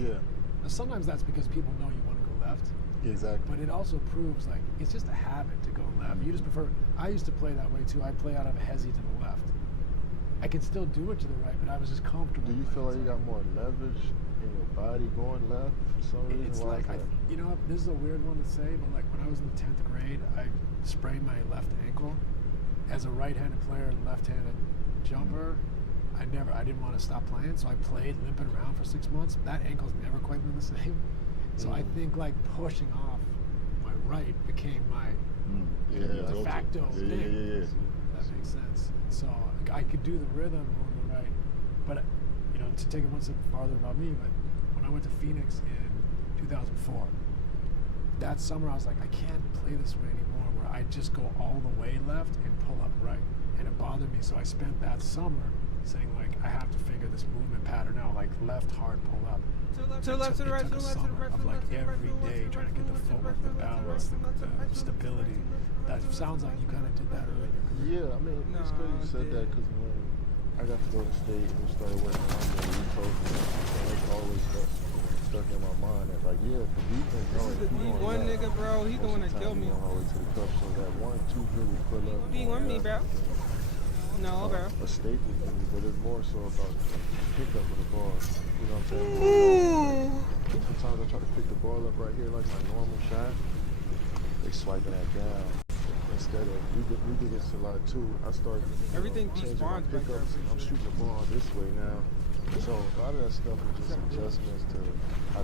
Yeah. Now, sometimes that's because people know you want to go left. Exactly. But it also proves like it's just a habit to go left. You just prefer. I used to play that way too. I play out of a hezzy to the left. I can still do it to the right, but I was just comfortable. Do you feel like you got more leverage in your body going left for some reason? It's like, you know, this is a weird one to say, but like when I was in the 10th grade, I sprained my left ankle. As a right-handed player, left-handed jumper, I didn't want to stop playing, so I played limping around for 6 months. That ankle's never quite been the same. So I think like pushing off my right became my de facto thing. That makes sense. So I could do the rhythm on the right, but you know, to take it one step farther about me, but when I went to Phoenix in 2004, that summer I was like, I can't play this way anymore, where I just go all the way left and pull up right, and it bothered me. So I spent that summer saying like, I have to figure this movement pattern out, like left hard pull up. To the left, to the right, to the left, to the right, of like every day trying to get the footwork, the balance, the stability. That sounds like you kind of did that earlier. Yeah, I mean, it's good you said that because when I got to go to state and we started working on the coach, it's always stuck in my mind that like, yeah, the defense. This is the D1 nigga, bro. He going to kill me. All the way to the cup, so that 1-2 dribble pull up. D1 me, bro. No, bro. A staple for me, but it's more so about pickup of the ball. You know what I'm saying? Sometimes I try to pick the ball up right here like my normal shot. They swiping that down. Instead of, we did this a lot too. I started everything changing my pickups. I'm shooting the ball this way now. So a lot of that stuff was just adjustments to how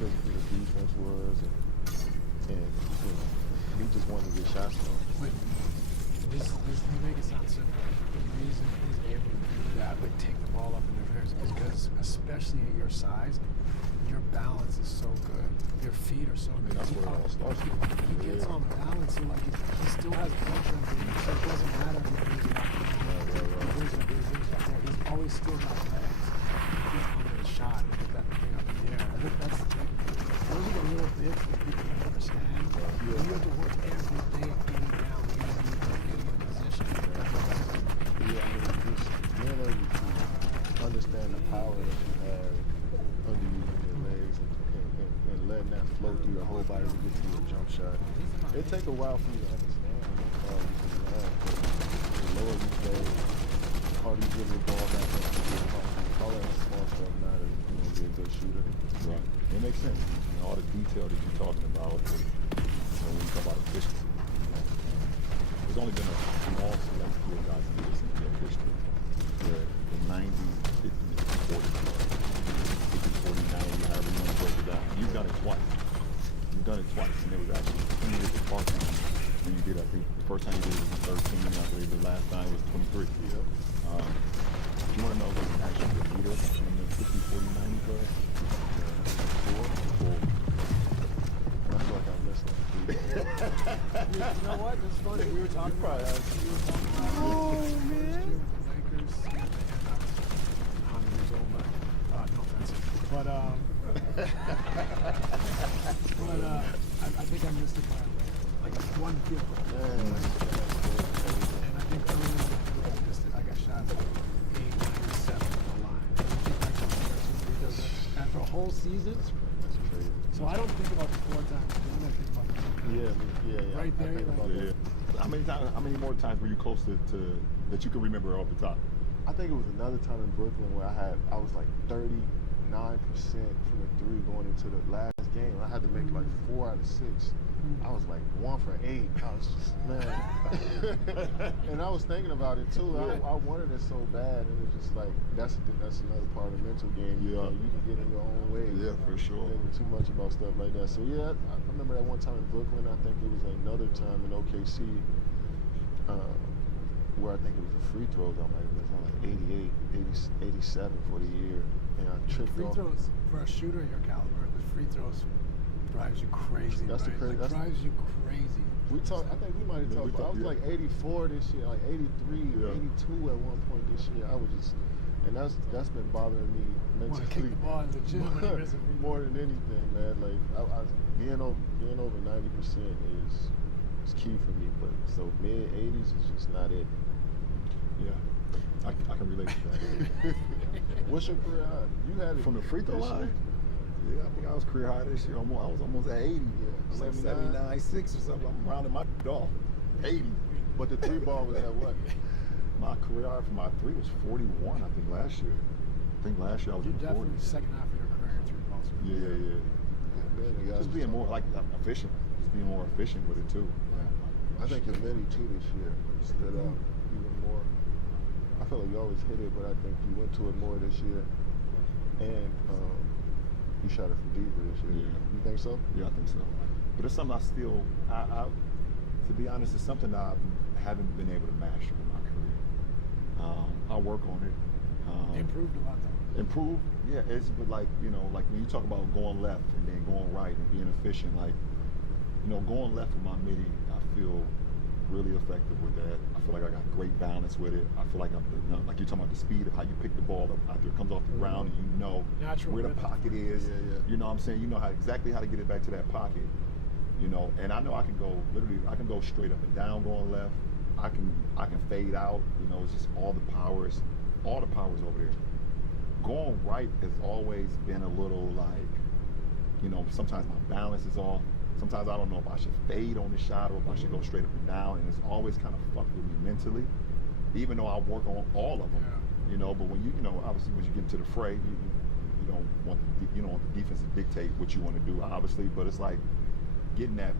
physically the defense was, and you know, we just wanted to get shots on. This you make it sound simple. The reason he's able to do that, like take the ball up in the air, is because, especially at your size, your balance is so good. Your feet are so good. That's where it all starts. He gets on balance, so like he still has pressure on him. So it doesn't matter if he's losing up there. He's always still got legs. He gets on the shot and get that thing up in the air. I think that's like those are the little bits that people don't understand. You have to work every day getting down. Understand the power that you have under you in your legs and letting that flow through your whole body to get to your jump shot. It take a while for you to understand how you can learn, but the lower you play, the harder you get the ball back up to the all that small stuff matters, you know, be a good shooter. Right. It makes sense. You know, all the detail that you're talking about, when you talk about efficiency. There's only been a small select few of guys in this in their history where the 90, 50, 40, 50, 40, 90, however you want to break it down. You've done it twice. You've done it twice, and it was actually 2 years apart when you did it. I think the first time you did it was 13, I believe the last time was 23. If you want to know who's actually the leader in the 50, 40, 90 club, four. I feel like I'm listening. You know what? It's funny. We were talking about man. Lakers. I'm 100 years old, but no offense. But I think I missed it by like one field goal. And I think earlier I missed it. I got shot 8, 9, 7 on the line. After a whole season. So I don't think about the 4 times. I think about the 2 times. Yeah. Right there, you're like, How many more times were you close to that you can remember off the top? I think it was another time in Brooklyn where I was like 39% from the 3 going into the last game. I had to make like 4 out of 6. I was like 1 for 8. I was just, man. And I was thinking about it too. I wanted it so bad, and it's just like that's another part of the mental game. Yeah, you can get in your own way. Yeah, for sure. Thinking too much about stuff like that. So yeah, I remember that one time in Brooklyn. I think it was another time in OKC where I think it was the free throws. I might have been on like 88, 87 for the year, and I tripped off. Free throws for a shooter your caliber, the free throws drives you crazy. That's right? the crazy. Like, drives you crazy. We talked. I think we might have talked. I was like 84 this year, like 83, 82 at one point this year. I was just, and that's been bothering me mentally. Want to kick the ball in the gym more than anything, man. Like being over 90% is key for me. But so mid 80s is just not it. Yeah, I can relate to that. What's your career high? You had it from the free throw line. Yeah, I think I was career high this year. I was almost at 80. Yeah, I was like 79. 79.6 or something. I'm rounding my off. 80. But the 3 ball was at what? My career high for my 3 was 41, I think, last year. I think last year I was You're in the definitely 40s. second half of your career in 3 balls. Yeah. Man, the guys Just being more like efficient. Just being more efficient with it too. I think your mini too this year stood out even more. I feel like you always hit it, but I think you went to it more this year. And you shot it from deeper this year. Yeah. You think so? Yeah, I think so. But it's something I still, to be honest, it's something that I haven't been able to master in my career. I'll work on it. Improved a lot though. Improve, yeah. It's but like like when you talk about going left and then going right and being efficient, like going left with my midi, I feel really effective with that. I feel like I got great balance with it. I feel like I'm like you're talking about the speed of how you pick the ball up after it comes off the ground, and you know Natural where the rhythm. pocket is. Yeah. You know what I'm saying? You know exactly how to get it back to that pocket. And I know I can go straight up and down going left. I can fade out. It's just all the powers over there. Going right has always been a little like, sometimes my balance is off. Sometimes I don't know if I should fade on the shot or if I should go straight up and down, and it's always kind of fucked with me mentally, even though I work on all of them. But when obviously when you get into the fray, you don't want the defense to dictate what you want to do, obviously, but it's like getting that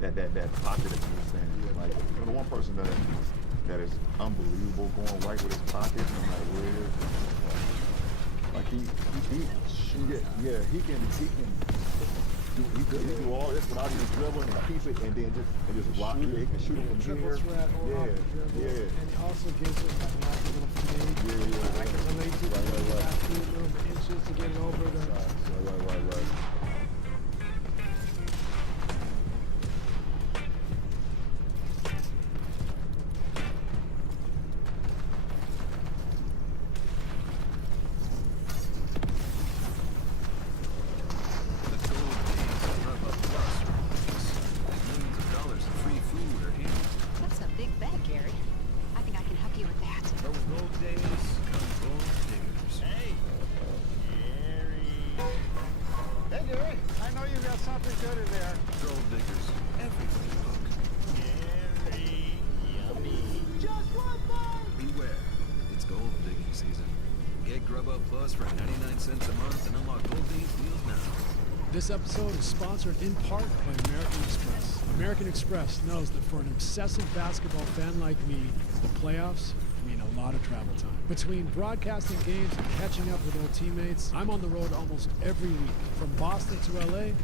pocket that you were saying. Like the one person that is unbelievable going right with his pocket, and I'm like, where? Like he do all this without even dribbling and keep it and then just block it. He can shoot it from Triple here. threat or off the dribble. And he also gives it that natural little fade. I can relate to it. That few little inches to get it over the. Right. That's a big bet, Gary. I think I can help you with that. Those gold days come gold diggers. Hey, Gary. Hey, Gary. I know you got something good in there. Gold diggers, everybody look. Gary, yummy. Just one thing. Beware, it's gold digging season. Get Grubhub Plus for 99 cents a month and unlock gold digging deals now. This episode is sponsored in part by American Express. American Express knows that for an obsessive basketball fan like me, the playoffs mean a lot of travel time. Between broadcasting games and catching up with old teammates, I'm on the road almost every week, from Boston to LA and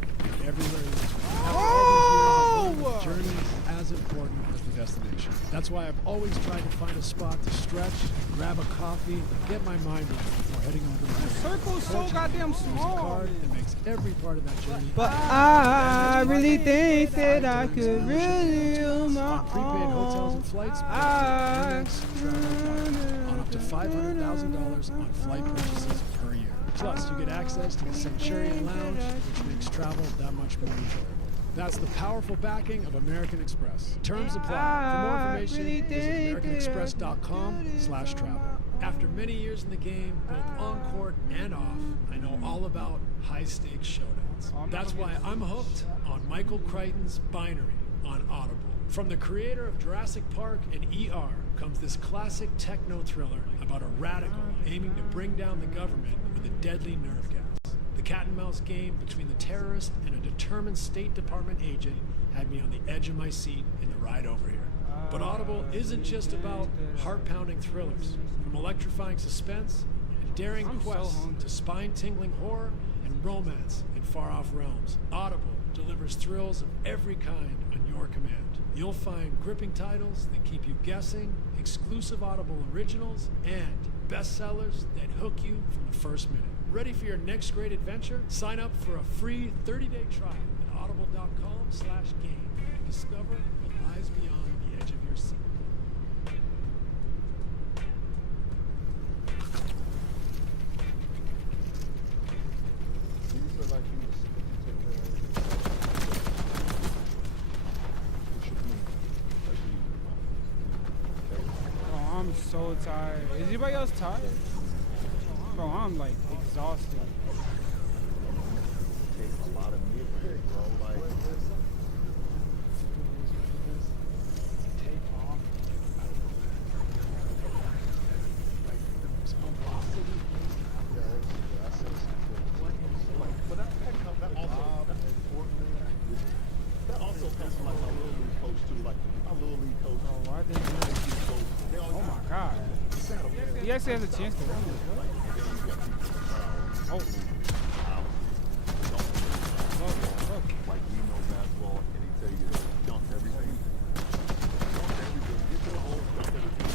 everywhere in between. After all these years, I've learned the journey is as important as the destination. That's why I've always tried to find a spot to stretch, grab a coffee, and get my mind right before heading over to the Circle's so goddamn There's a small. card that makes every part of that journey. But I really think that I could really do my on prepaid hotels and flights, on up to $500,000 on flight purchases per year. Plus, you get access to the Centurion Lounge, which makes travel that much more enjoyable. That's the powerful backing of American Express. Terms apply. For more information, visit americanexpress.com/travel. After many years in the game, both on court and off, I know all about high-stakes showdowns. That's why I'm hooked on Michael Crichton's Binary on Audible. From the creator of Jurassic Park and ER comes this classic techno thriller about a radical aiming to bring down the government with a deadly nerve gas. The cat and mouse game between the terrorist and a determined State Department agent had me on the edge of my seat in the ride over here. But Audible isn't just about heart-pounding thrillers. From electrifying suspense and daring quests to spine-tingling horror and romance in far-off realms, Audible delivers thrills of every kind on your command. You'll find gripping titles that keep you guessing, exclusive Audible originals, and bestsellers that hook you from the first minute. Ready for your next great adventure? Sign up for a free 30-day trial at audible.com/game and discover what lies beyond the edge of your seat. Do you feel like you Oh, I'm so tired. Is anybody else tired? Bro, I'm like exhausted. actually has a chance to win. Oh. Like we know basketball, and he tell you to dunk everything. Dunk everything. Get to the hole, dunk everything.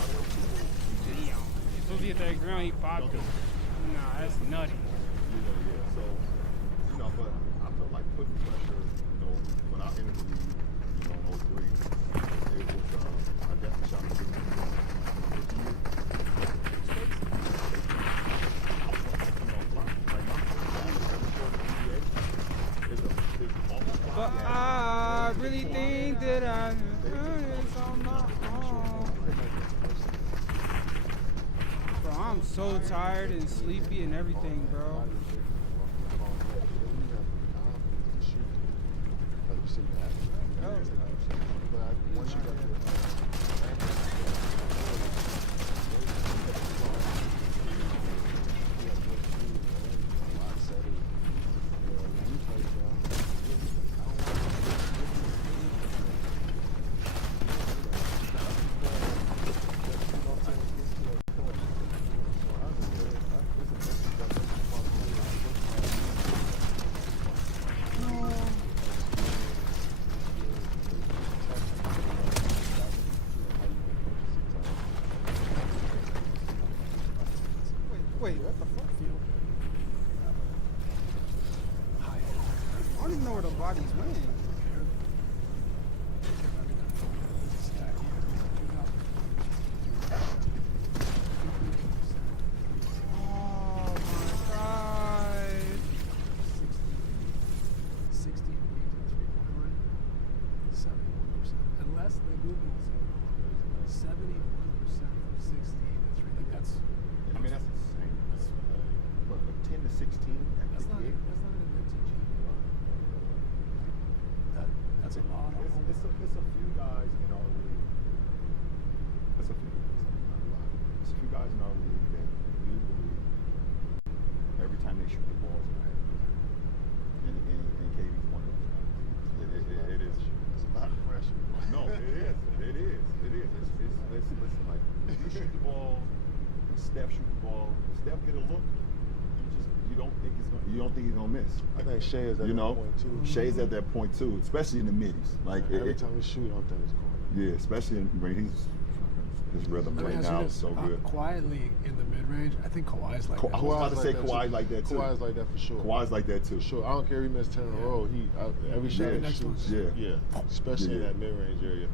As soon as he hit that ground, he popped it. Nah, that's nutty. Yeah. So, but I felt like putting pressure, when I entered the league, in 03, it was, I definitely shot a good number my first year. But I really think that I heard it on my own. Bro, I'm so tired and sleepy and everything, bro. Once you got Wait, what the fuck? I don't even know where the bodies went. Oh my god. 60 feet to the 3-point line, 71%. Unless the Googles are 71% from 60 to 3. Like that's insane. But 10 to 16 at that's not 58. that's not an vintage. That's a lot. It's a few guys in our league. It's a few guys, not a lot. It's a few guys in our league that we believe every time they shoot the ball's gonna happen. And KD's one of those guys. It is. It's a lot of pressure. No, it is. Listen, like you shoot the ball, Steph shoot the ball, Steph get a look, you don't think he's gonna miss. I think Shea is at that point too. Shay's at that point too, especially in the middies. Like every time we shoot, I don't think it's going. Yeah, especially when his rhythm right now is so good. Quietly in the mid-range, I think Kawhi's like that. I was about to say Kawhi's like that too. Kawhi's like that for sure. Kawhi's like that too. For sure. I don't care if he missed 10 in a row. Every shot he shoots. Yeah. Especially in that mid-range area.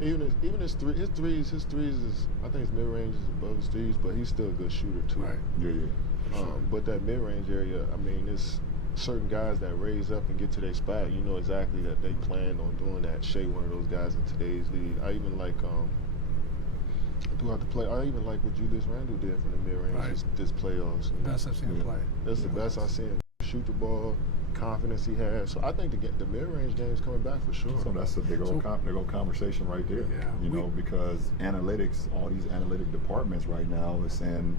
Even his threes is, I think his mid-range is above his threes, but he's still a good shooter too. Right. Yeah. But that mid-range area, I mean, there's certain guys that raise up and get to their spot. You know exactly that they planned on doing that. Shea, one of those guys in today's league. I even like throughout the play. I even like what Julius Randle did from the mid-range this playoffs. Best I've seen him play. That's the best I've seen him shoot the ball. Confidence he has. So I think the mid-range game is coming back for sure. So that's a big old conversation right there. Yeah. Because analytics, all these analytic departments right now is saying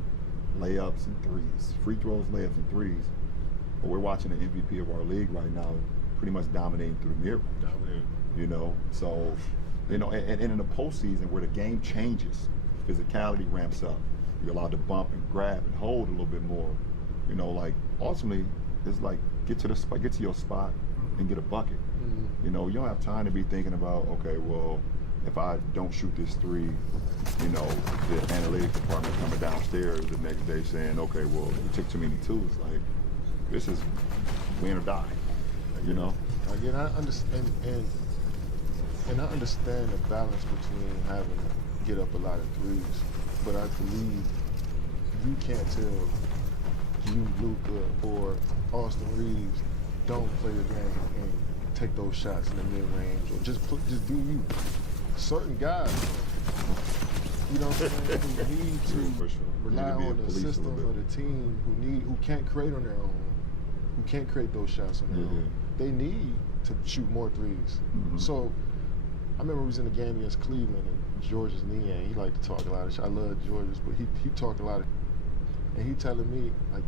layups and threes, free throws, layups and threes. But we're watching the MVP of our league right now pretty much dominating through the mid-range. So, and in the postseason where the game changes, physicality ramps up. You're allowed to bump and grab and hold a little bit more. Like ultimately, it's like get to your spot and get a bucket. You don't have time to be thinking about, okay, well, if I don't shoot this three, the analytics department coming downstairs the next day saying, okay, well, you took too many twos. Like, this is win or die. Again, I understand, and I understand the balance between having to get up a lot of threes, but I believe you can't tell you, Luka, or Austin Reeves don't play the game and take those shots in the mid-range, or just be you. Certain guys, you know what I'm saying, who need to rely on the system of the team, who can't create on their own, who can't create those shots on their own. They need to shoot more threes. So I remember we was in the game against Cleveland and George's knee, and he liked to talk a lot of shit. I love George's, but he talked a lot of, and he telling me, like,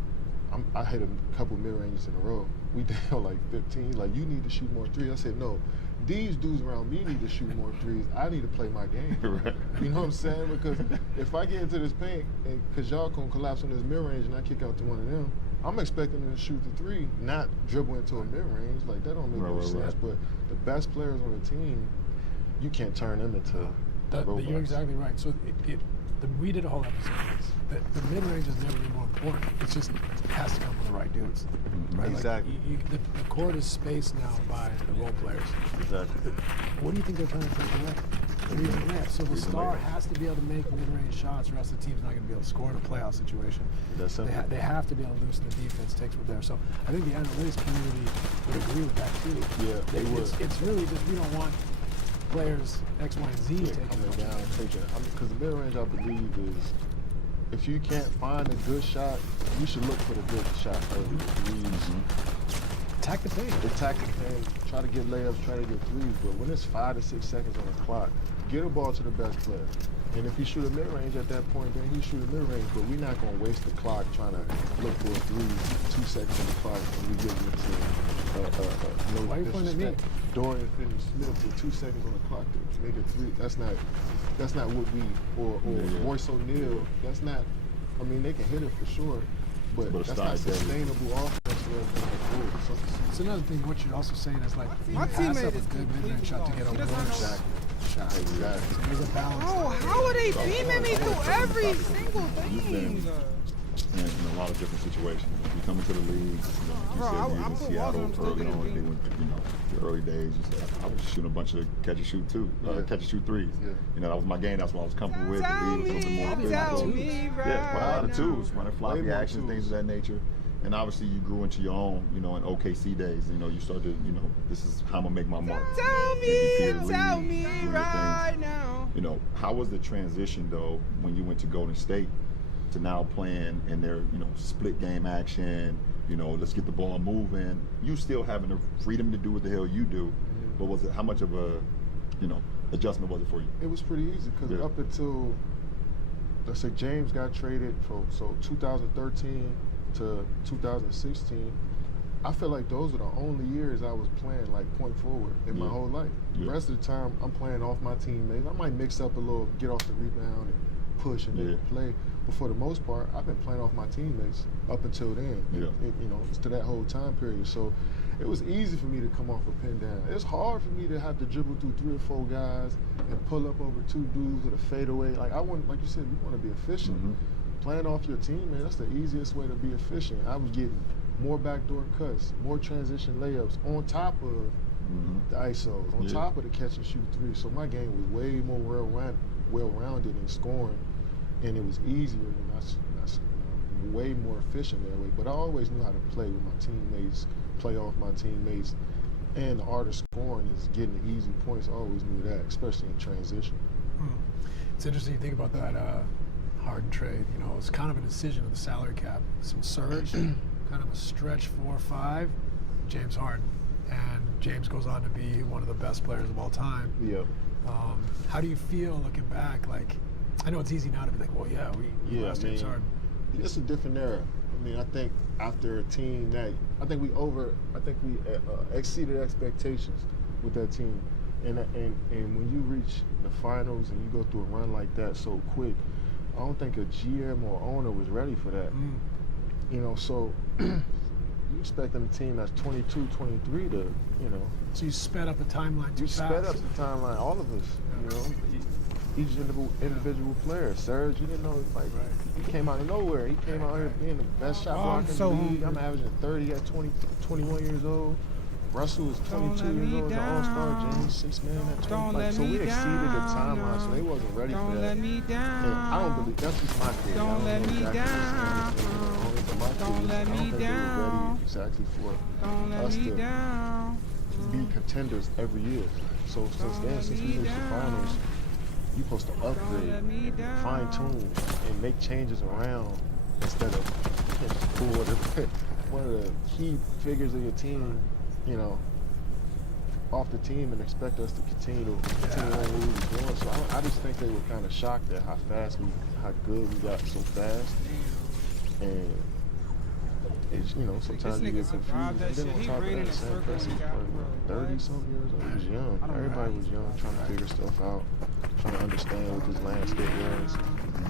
I hit a couple mid-ranges in a row. We down like 15. Like, you need to shoot more threes. I said, no, these dudes around me need to shoot more threes. I need to play my game. Right. You know what I'm saying? Because if I get into this paint, and because y'all gonna collapse on this mid-range and I kick out to one of them, I'm expecting them to shoot the three, not dribble into a mid-range. Like, that don't make no sense. But the best players on the team, you can't turn them into robots. You're exactly right. So we did a whole episode on this. The mid-range has never been more important. It's just, it has to come from the right dudes. Right? Exactly. Like, the court is spaced now by the role players. Exactly. What do you think they're trying to take away? Threes and layups. So the star has to be able to make mid-range shots, or else the team's not going to be able to score in a playoff situation. That's simple. They have to be able to loosen the defense, takes from there. So I think the analytics community would agree with that too. Yeah, they would. It's really just, we don't want players X, Y, and Z taking coming down and taking. Because the mid-range, I believe, is if you can't find a good shot, you should look for the good shot early. Attack the paint. Attack the paint. Try to get layups. Try to get threes. But when it's 5 to 6 seconds on the clock, get a ball to the best player. And if you shoot a mid-range at that point, then you shoot a mid-range. But we're not going to waste the clock trying to look for a three, 2 seconds on the clock, and we get into Why are you pointing at me? Dorian Finney-Smith with 2 seconds on the clock to make a three. That's not what we or Royce O'Neal. That's not. I mean, they can hit it for sure, but that's not sustainable offense for us going forward. So it's another thing. What you're also saying is, like, you My pass teammate up a is good mid-range shot to get a completely- one He shot. exactly. There's a balance. Oh, how are they beaming me through every single thing? in a lot of different situations. You come into the league, you Bro, said I you was put in walls Seattle on, I'm still early getting on, beat. and then your early days, you said, I was shooting a bunch of catch and shoot too, catch and shoot threes. Yeah. You know, that was my game, that's what I was comfortable with. Tell The league was a little bit more me, physical. tell me right Yeah, a lot of now. twos, running Way floppy more action, twos. things of that nature. And obviously you grew into your own, in OKC days. You started, this is how I'm gonna make my mark. Tell MVP of the tell league, me doing your right things. now. How was the transition though when you went to Golden State to now playing in their, split game action, let's get the ball moving. You still having the freedom to do what the hell you do, but how much of a, adjustment was it for you? It was pretty easy because up until, let's say, James got traded from 2013 to 2016, I feel like those are the only years I was playing like point forward in my whole life. The rest of the time, I'm playing off my teammates. I might mix up a little, get off the rebound and push and make a play. But for the most part, I've been playing off my teammates up until then. It's to that whole time period. So it was easy for me to come off a pin down. It's hard for me to have to dribble through 3 or 4 guys and pull up over 2 dudes with a fadeaway. Like like you said, you want to be efficient. Playing off your teammate, that's the easiest way to be efficient. I was getting more backdoor cuts, more transition layups on top of the ISOs, on top of the catch and shoot 3. So my game was way more well-rounded in scoring, and it was easier, and that's way more efficient that way. But I always knew how to play with my teammates, play off my teammates, and the art of scoring is getting the easy points. I always knew that, especially in transition. It's interesting to think about that Harden trade. It's kind of a decision of the salary cap. Some surge, kind of a stretch 4-5, James Harden. And James goes on to be one of the best players of all time. Yeah. How do you feel looking back? Like, I know it's easy now to be like, well, we lost James Harden. It's a different era. I think after a team that we exceeded expectations with that team, and when you reach the finals and you go through a run like that so quick, I don't think a GM or owner was ready for that. So you expecting a team that's 22, 23 to, So you sped up the timeline too fast. sped up the timeline, all of us, each individual player. Serge, you didn't know, he came out of nowhere. He came out here being the best shot blocker in the league. I'm averaging 30 at 21 years old. Russell is 22 years old, an all-star. James, 6 man at 20. So we exceeded the timeline, so they wasn't ready for that. Don't let me down. And I don't believe, that's just my theory. Don't let me down. Don't let me down. Exactly for Don't let us me to down. be contenders every year. So since we reached the finals, you're supposed to upgrade, fine tune, and make changes around instead of pull one of the key figures of your team, off the team and expect us to continue on what we were doing. So I just think they were kind of shocked at how good we got so fast. And it's, you know, sometimes you nigga get survived confused. that And then shit. on top He of ran in that, a Sam circle Presti and was got probably 30 something years old. He was young. I don't know Everybody how was he's young, alive. trying to figure stuff out, trying to understand what this landscape was.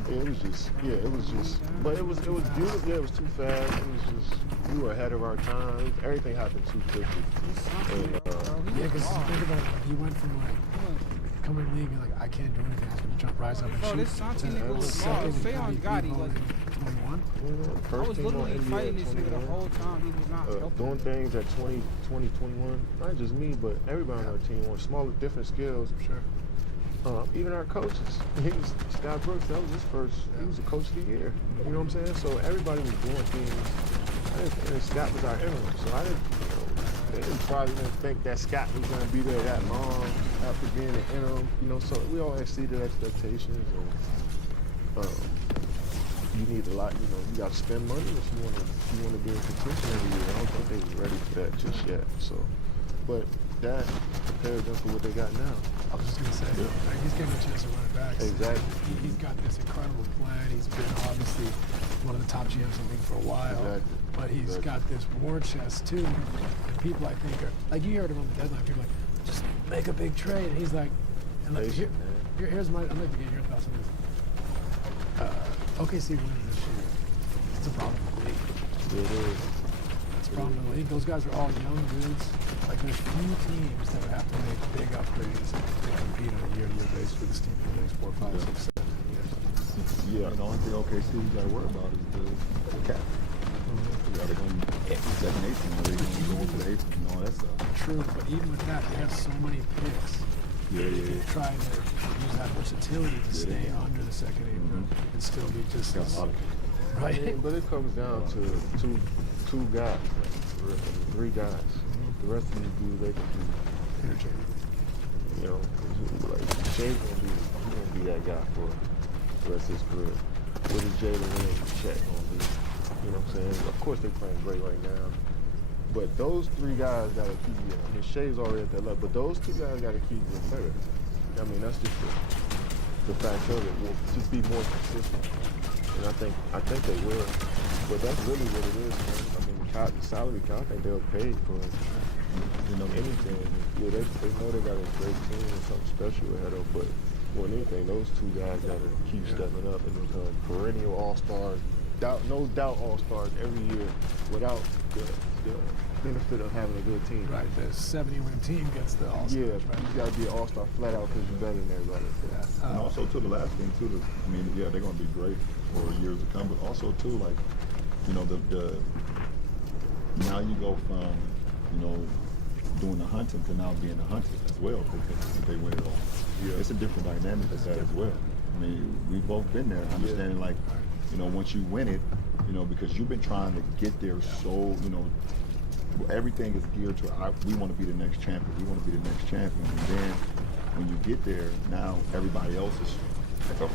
It was just, yeah, it was just, but it was beautiful. Yeah, it was too fast. It was just, we were ahead of our time. Everything happened too quickly. And, Yeah, because think about it. He went from like coming in the league and like, I can't do anything. I was gonna jump, rise up and Bro, shoot. this Santi to nigga was small. second Say and on be Gotti, ball like, in 21. I first was team on literally NBA fighting at this nigga the 21. whole time. He was not helping. Doing things at 20, 21, not just me, but everybody on our team on smaller, different skills. Sure. Even our coaches. Scott Brooks, that was his first, he was the coach of the year. You know what I'm saying? So everybody was doing things. And Scott was our interim, so I didn't, you know, they probably didn't think that Scott was going to be there that long after being an interim. You know, so we all exceeded expectations. And you need a lot. You know, you got to spend money if you want to be in contention every year. I don't think they were ready for that just yet. So, but that prepared them for what they got now. I was just gonna say, like, he's getting a chance to run it back. Exactly. He's got this incredible plan. He's been obviously one of the top GMs in the league for a while. Exactly. But he's got this war chest too. And people, I think, are like, you heard him on the deadline. People are like, just make a big trade. And he's like, and like, Patient, here's my. I'd like to get your thoughts on this. OKC wins this year. It's a problem for the league. It is. It's a problem for the league. Those guys are all young dudes. Like, there's few teams that would have to make big upgrades to compete on a year-to-year basis with this team for the next 4, 5, 6, 7 years. Yeah, the only thing OKC you got to worry about is the cap. You got to go second, 18, or they going to go to the 18 and all that stuff. True, but even with that, they have so many picks. Yeah. Try to use that versatility to stay under the second apron and still be just Got a lot of right. Yeah, but it comes down to two guys, man, for real. 3 guys. The rest of these dudes, they can be interchangeable. You know, like Shay's gonna be that guy for the rest of his career. What is Jalen Williams and Chet gonna be? You know what I'm saying? Of course they're playing great right now. But those 3 guys gotta keep you. I mean, Shay's already at that level, but those 2 guys gotta keep you better. I mean, that's just the fact of it. Will just be more consistent. And I think they will. But that's really what it is, man. I mean, the salary cap, I think they'll pay for anything. Yeah, they know they got a great team and something special ahead of them. But more than anything, those 2 guys got to keep stepping up and become perennial all-stars. No doubt all-stars every year without the benefit of having a good team. Right, the 70-win team gets the all-stars, Yeah, right? you got to be an all-star flat out because you're better than everybody. Yeah. And also, too, the last thing, too, I mean, yeah, they're going to be great for years to come, but also, too, like, you know, now you go from, you know, doing the hunting to now being a hunter as well, because they win it all. Yeah. It's a different dynamic with that as well. I mean, we've both been there, understanding, like, you know, once you win it, you know, because you've been trying to get there so, you know, everything is geared to, we want to be the next champion. We want to be the next champion. And then when you get there, now everybody else is,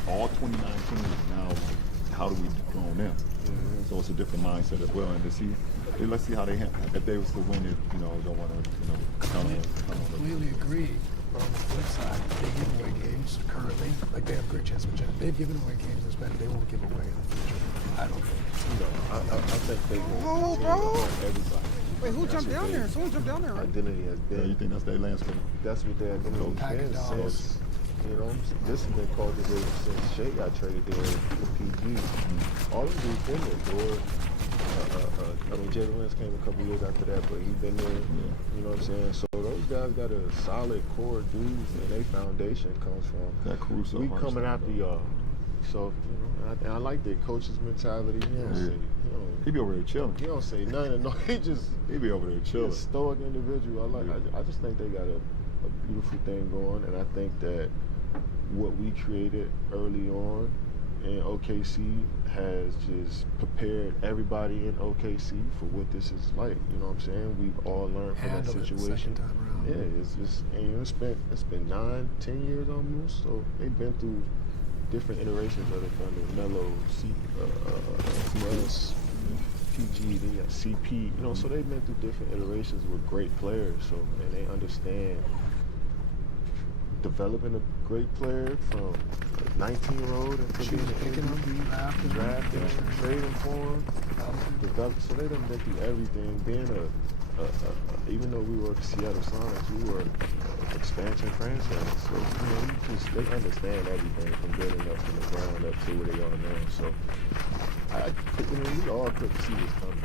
all 29 teams now, like, how do we dethrone them? So it's a different mindset as well. And to see, let's see how they, if they was to win it, you know, don't want to, you know, count on Completely agree. But on the flip side, they give away games currently. Like, they have a great chance of winning. They've given away games this bad. They won't give away in the future. I don't think. No, I think they Oh, will bro. everybody. Wait, who That's jumped what down they- there? Someone jumped down there, right? Identity has Yeah, you been. think that's their landscape? That's what their identity Pack has of been dogs. since. You know, this has been cultivated since Shea got traded there with PG. All of these been there. George, I mean, Jalen Williams came a couple years after that, but he's been there. You know what I'm saying? So those guys got a solid core dudes, and their foundation comes from That Caruso. we coming after y'all. So, you know, and I like that coach's mentality. He be over there chilling. He don't say nothing. No, he be over there he's chilling. a stoic individual. I just think they got a beautiful thing going, and I think that what we created early on in OKC has just prepared everybody in OKC for what this is like. You know what I'm saying? We've all learned from Handle that it the situation. second time around. Yeah, it's just, and you know, it's been 9-10 years almost. So they've been through different iterations of the Thunder. Melo, Russ, PG, they got CP. You know, so they've been through different iterations with great players. So, and they understand developing a great player from a 19-year-old into being an picking them, MVP, drafting, trading for him, develop. So they done been through everything. Being even though we were the Seattle Sonics, we were an expansion franchise. So they understand everything from building up from the ground up to where they are now. So we all could see this coming.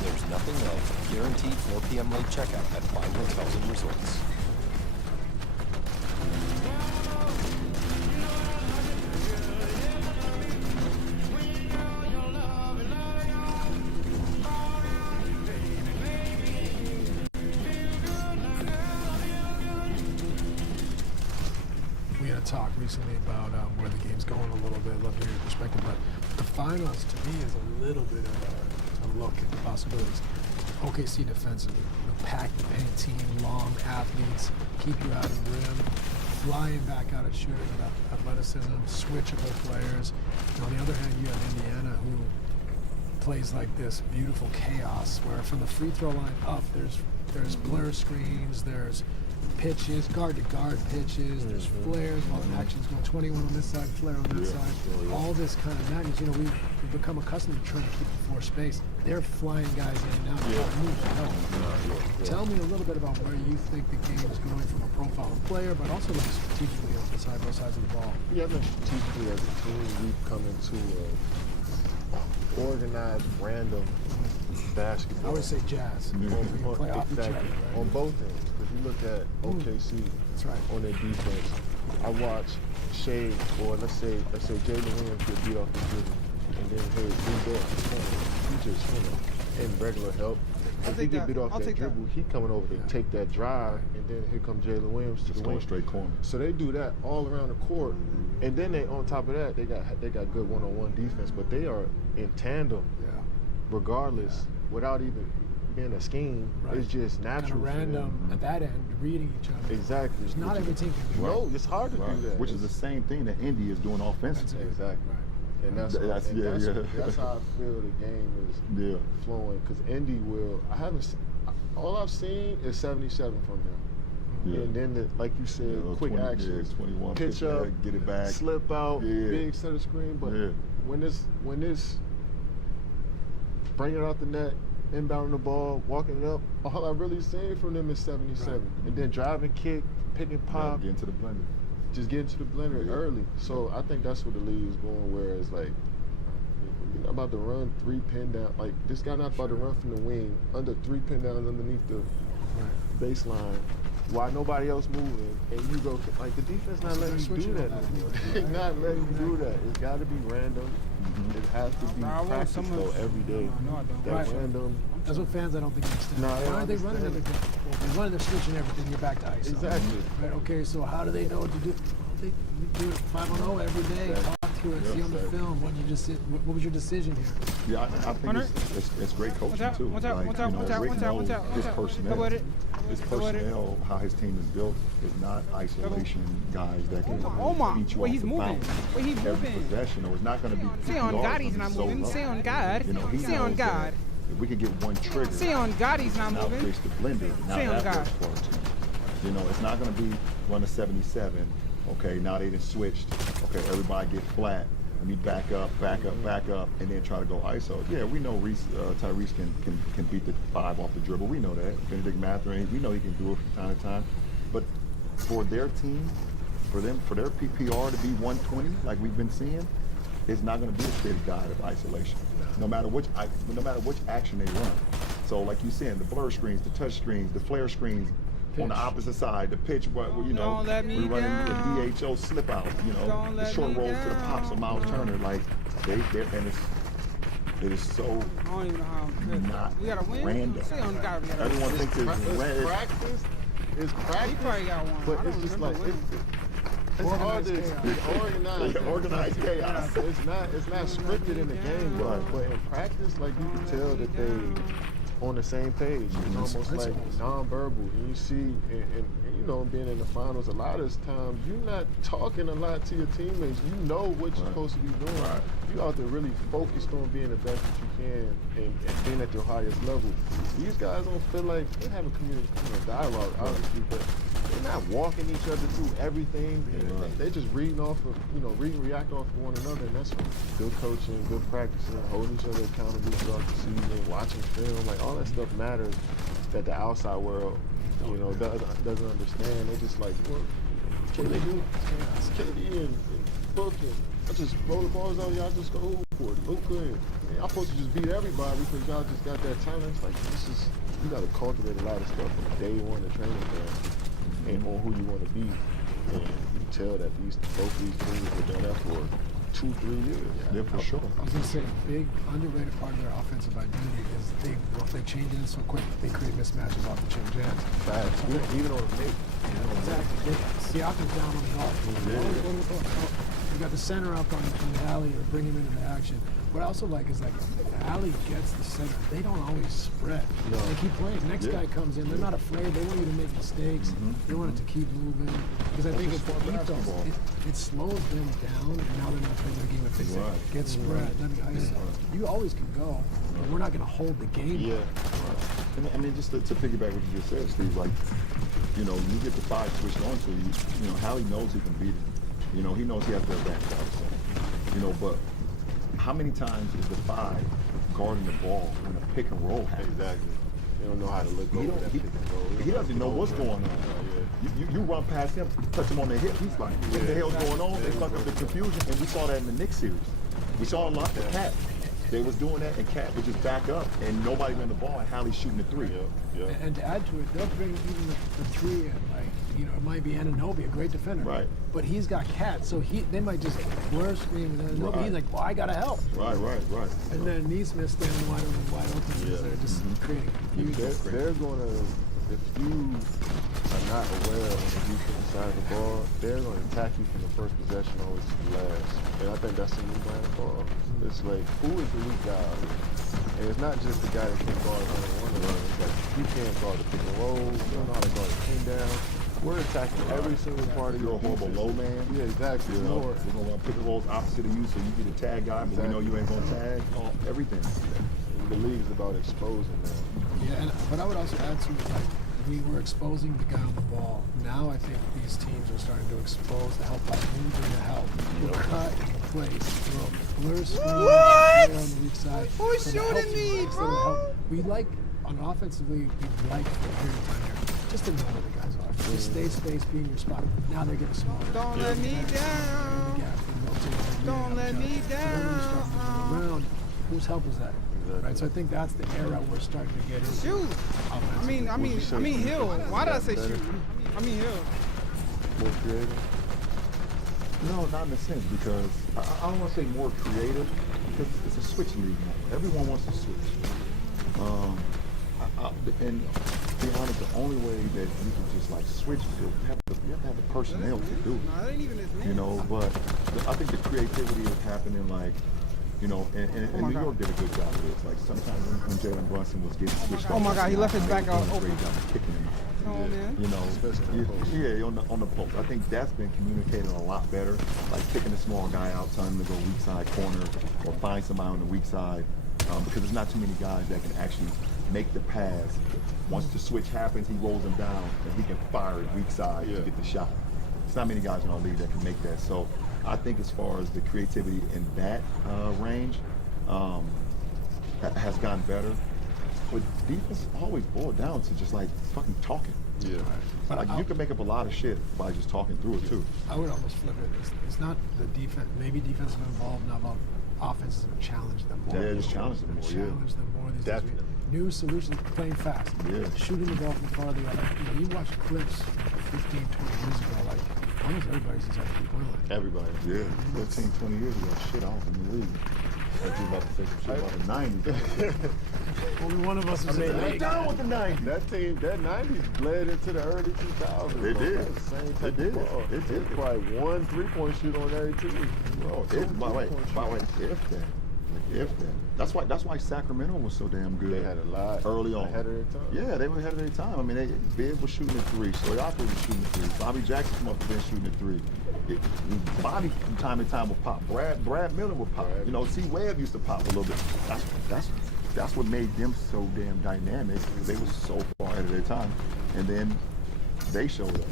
There's nothing like guaranteed 4 p.m. late checkout at fine hotels and resorts. We had a talk recently about where the game's going a little bit. I'd love to hear your perspective, but the finals to me is a little bit of a look at the possibilities. OKC defensively, packed the paint team, long athletes, keep you out of the rim, flying back out at shooting with athleticism, switchable players. And on the other hand, you have Indiana who plays like this beautiful chaos where from the free throw line up, there's blur screens, there's pitches, guard-to-guard pitches, there's flares, all the actions go 21 on this side, flare on that side, all this kind of madness. You know, we've become accustomed to trying to keep the floor space. They're flying guys in and out. Tell me a little bit about where you think the game is going from a profile of player, but also like strategically on both sides of the ball. Yeah, I think strategically as a team, we've come into organized, random basketball. I always say jazz. Play off each other, right? On both ends. If you look at OKC That's right. on their defense, I watch Shea, or let's say Jalen Williams get beat off the dribble, and then he just, in regular help. If he get beat off that dribble, he coming over to take that drive, and then here comes Jalen Williams to the wing. Straight corner. So they do that all around the court, and then they on top of that they got good one-on-one defense, but they are in tandem, regardless, without even being a scheme. Right. It's just natural. Kind of random at that end, reading each other. Exactly. It's not every team can do that. No, it's hard to do that. Which is the same thing that Indy is doing offensively. Exactly. Right. And that's how I feel the game is flowing. Because Indy all I've seen is 77 from them. Yeah. And then, like you said, quick 20, actions, 21, pitch up, get it back, slip out, big center screen. But when this bringing it out the net, inbounding the ball, walking it up, all I really seen from them is 77. Right. And then driving, kick, pick and pop. Get into the blender. Just get into the blender early. So I think that's where the league is going, where it's like, you're not about to run 3 pin down. Like, this guy not about to run from the wing under 3 pin downs underneath the baseline while nobody else moving, and you go, like, the defense not letting you do that anymore. They're not letting you do that. It's got to be random. It has to be practice, though, every day. That random. That's what fans I don't think understand. No, why are they running everything? Well, they're running, they're switching everything, you're back to ISO. Exactly. Right, okay, so how do they know what to do? They do it 5-on-0 every day, talk to it, see on the film what was your decision here? Yeah, I think it's great coaching too. Rick knows his personnel. His personnel, how his team is built, is not isolation guys that can beat you off the bounce every possession, or it's not going to be. Say on God, he's not moving. Say on God. Say on God. If we can get one trigger. Say on God, he's not moving. Now fix the blender. Now Say on that God. works for it. It's not going to be run a 77. Okay, now they done switched. Okay, everybody get flat. Let me back up, and then try to go ISO. Yeah, we know Tyrese can beat the 5 off the dribble. We know that. Benedict Mathurin, we know he can do it from time to time. But for their team, for their PPR to be 120, like we've been seeing, it's not going to be a steady guide of isolation. No matter which action they run. So, like you said, the blur screens, the touch screens, the flare screens. On the opposite side, the pitch, we're running the DHO slip out, the short rolls to the pops of Miles Turner, like it is so not random. Everyone thinks it's practice. It's practice. He probably got one. But it's just like it's hard to organize. Organized chaos. It's not scripted in the game, but in practice, like you can tell that they on the same page. It's almost like non-verbal. And you see, and you know, being in the finals, a lot of times you're not talking a lot to your teammates. You know what you're supposed to be doing. Right. You out there really focused on being the best that you can and being at your highest level. These guys don't feel like they're having dialogue, obviously, but they're not walking each other through everything. They're just reading off of, react off of one another, and that's good coaching, good practicing, holding each other accountable throughout the season, watching film, like all that stuff matters that the outside world, doesn't understand. They just like, well, what they do? KD and Book and I just roll the balls out, y'all just go hoop for it. Luka and y'all supposed to just beat everybody because y'all just got that talent. It's like you gotta cultivate a lot of stuff from day one of training camp and on who you want to be. And you can tell that both these teams have done that for 2-3 years. Yeah, for sure. I was gonna say a big underrated part of their offensive identity is they change it so quick. They create mismatches off the change ends. Fast, even on a make. Exactly. Siakam's down on the ball. You got the center up on the alley or bring him into the action. What I also like is alley gets the center. They don't always spread. No. They keep playing. Next guy comes in. They're not afraid. They want you to make mistakes. They want it to keep moving. Because I think it slows them down, and now they're not playing the game if they say, get spread, let me ice up. You always can go, but we're not going to hold the game. Yeah. Right. I mean, just to piggyback what you just said, Steve, you get the 5 switched on to you, Hallie knows he can beat it. He knows he has the advantage out of center. But how many times is the 5 guarding the ball when a pick and roll happens? Exactly. They don't know how to look over that pick and roll. He doesn't know what's going on. You run past him, touch him on the hip, he's like, what the hell's going on? They fuck up the confusion, and we saw that in the Knicks series. We saw a lot of Cat. They was doing that, and Cat would just back up, and nobody win the ball, and Hallie's shooting the 3. And to add to it, they'll bring even the 3 in, it might be Anunoby, a great defender. Right. But he's got Cat, so they might just blur screen with Anunoby. Right. He's like, well, I gotta help. Right. And then Neesmith standing wide open because they're just creating confusion. They're going to, if you are not aware on the defensive side of the ball, they're going to attack you from the first possession always to the last. And I think that's the new brand of ball. It's like, who is the weak guy? And it's not just the guy that can't guard one on one. It's like, you can't guard the pick and roll, you don't know how to guard the pin down. We're attacking every single part of You're your a horrible low man. Yeah, exactly. We're going to run pick and rolls opposite of you so you get a tag guy, but we know you ain't going to tag. Everything. The league's about exposing that. Yeah, but I would also add to it, we were exposing the guy on the ball. Now I think these teams are starting to expose the help by moving the help. We'll cut and place, throw, blur screen, play on the weak side. Who's shooting me, bro? We offensively, we like for a period of time here, just to know where the guys are. Just stay space, be in your spot. Now they're getting smaller. Don't let me down. Don't let me down. Around, whose help is that? Right, so I think that's the era we're starting to get into. Shoot. I mean Hill. Why did I say shoot? I mean Hill. More creative? No, not in a sense, because I don't want to say more creative, because it's a switch league now. Everyone wants to switch. And to be honest, the only way that you can just switch, you have to have the personnel to do it. No, that ain't even his name. But I think the creativity is happening and New York did a good job of this. Sometimes when Jalen Brunson was getting switched Oh my God, he left his back out open. open. Great job of kicking him. Oh man. On the post. I think that's been communicated a lot better. Kicking a small guy out, telling him to go weak side corner or find somebody on the weak side. Because there's not too many guys that can actually make the pass. Once the switch happens, he rolls him down and he can fire it weak side to get the shot. There's not many guys in our league that can make that. So I think as far as the creativity in that range has gotten better. But defense always boiled down to just fucking talking. Yeah. You can make up a lot of shit by just talking through it too. I would almost flip it. It's not the defense. Maybe defense is involved, not about offenses and challenge them more. Yeah, just challenge them more. Challenge them more these days. Definitely. New solutions, playing fast. Yeah. Shooting the ball from far the other. You watch clips 15, 20 years ago, almost everybody's inside the three-point line. Everybody. Yeah. 15, 20 years ago, shit, I was in the league. I was about to say some shit about the 90s. Only one of us was in the league. down with the 90s. That team, that 90s bled into the early 2000s. They bro. did. That was the same type They of did. ball. It did. Probably one 3-point shooter on every team. By the way, if that. If that. That's why Sacramento was so damn good. They had a lot early on. ahead of their time. Yeah, they were ahead of their time. I mean, Bibb was shooting at 3. Stoyaka was shooting at 3. Bobby Jackson must have been shooting at 3. Bobby from time to time would pop. Brad Miller would pop. You know, T. Webb used to pop a little bit. That's what made them so damn dynamic. They were so far ahead of their time, and then they showed up.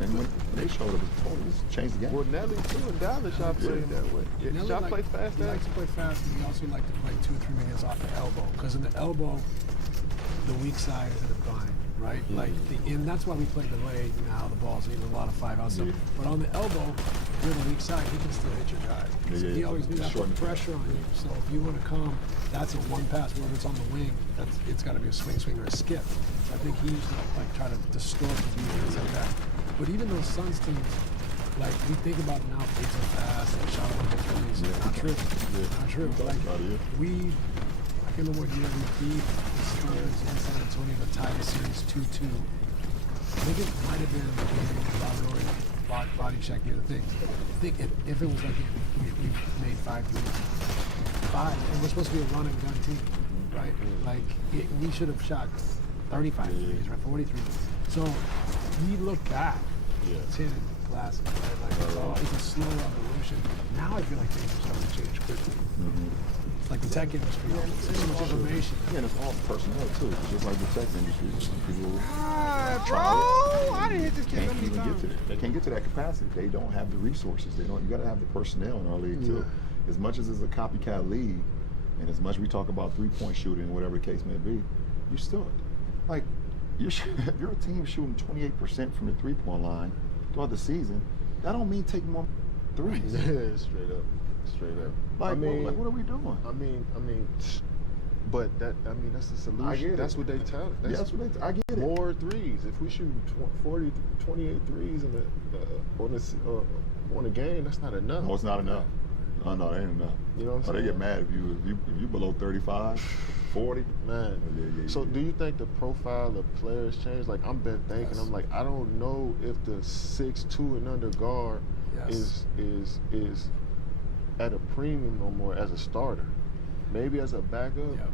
And when they showed up, it changed the game. Well, Nelly too in Dallas, y'all played that way. Y'all play fast. He likes to play fast, and he also like to play 2 or 3 minutes off the elbow. Because in the elbow, the weak side is in the bind, right? Like that's why we play delay now. The ball's needing a lot of 5-out stuff. But on the elbow, if you're the weak side, he can still hit your guy. So he always needs that pressure on you. So if you want to come, that's a one pass. Whether it's on the wing, it's got to be a swing or a skip. So I think he used to like try to distort the defense like that. But even those Suns teams, like we think about now, they so fast, they shot on the threes. Not true. Not true. Like I can't remember what year we beat the Spurs in San Antonio to tie the series 2-2. I think it might have been the game of Robert Ory body check near the thing. I think if it was like we made 5 threes, 5, and we're supposed to be a run and gun team, right? Like we should have shot 35 threes, right? 43. So we look back, tinted glasses, right? Like it's a slow evolution. Now I feel like things are starting to change quickly. Like the tech industry, so much information. Yeah, and it's all personnel too. It's just like the tech industry. People bro, I didn't hit this kid so many times. They can't get to that capacity. They don't have the resources. You got to have the personnel in our league too. As much as it's a copycat league, and as much as we talk about 3-point shooting, whatever the case may be, you still like if you're a team shooting 28% from the 3-point line throughout the season, that don't mean taking more threes. Straight up. Like, what are we doing? I mean, but that's the solution. I get it. That's what they tell. That's what they. I get it. More threes. If we shoot 28 threes on a game, that's not enough. No, it's not enough. No, that ain't enough. You know what I'm saying? They get mad if you below 35, 40. Man. So do you think the profile of players changed? Like I'm been thinking, I'm like, I don't know if the 6'2" and under guard is at a premium no more as a starter. Maybe as a backup. Yeah.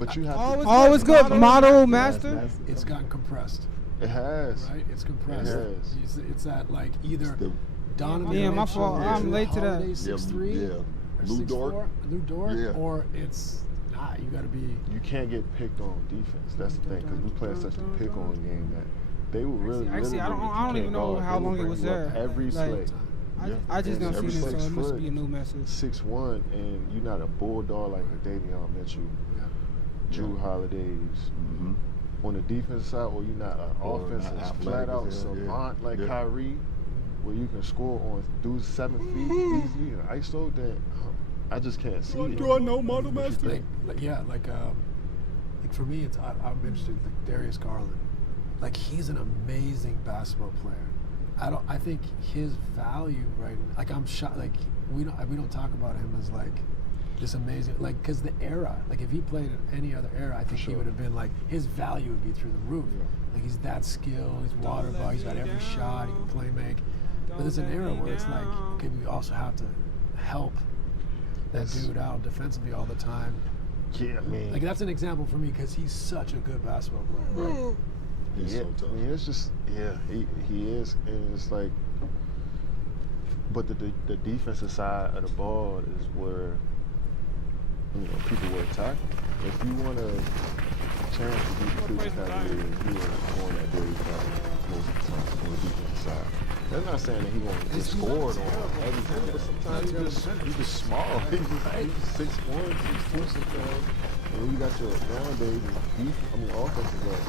But you have always good model master. It's gotten compressed. It has. Right? It's compressed. It has. It's at like either Donovan. Yeah, my fault. I'm late to that. 6'3", Lou Dort, or it's not. You got to be. You can't get picked on defense. That's the thing, because we play such a pick-on game that they would really. Actually, I don't even know how long it was there. Every play. I just don't see this, so it must be a new message. 6'1", and you're not a bulldog like Davion Mitchell, Drew Holidays. On the defensive side, or you're not an offensive flat-out savant like Kyrie, where you can score on dudes 7 feet easy and ISO. Then I just can't see it. Do I know model master? Like for me, I'm interested in Darius Garland. Like he's an amazing basketball player. I think his value, right? Like I'm shocked. Like we don't talk about him as like this amazing, like because the era. Like if he played in any other era, I think he would have been like his value would be through the roof. Like he's that skilled. He's water bug. He's got every shot. He can play make. But it's an era where it's like, okay, we also have to help that dude out defensively all the time. Yeah, I mean, like that's an example for me because he's such a good basketball player. Right? He's so tough. I mean, it's just he is, and it's like, but the defensive side of the ball is where people will attack. If you want a chance to beat the Cleveland Cavaliers, you are on that Darius Garland most of the time on the defensive side. That's not saying that he won't get scored on everything, but sometimes he's just small. He's 6'1", 6'2", sometimes. And you got your nowadays offensive guard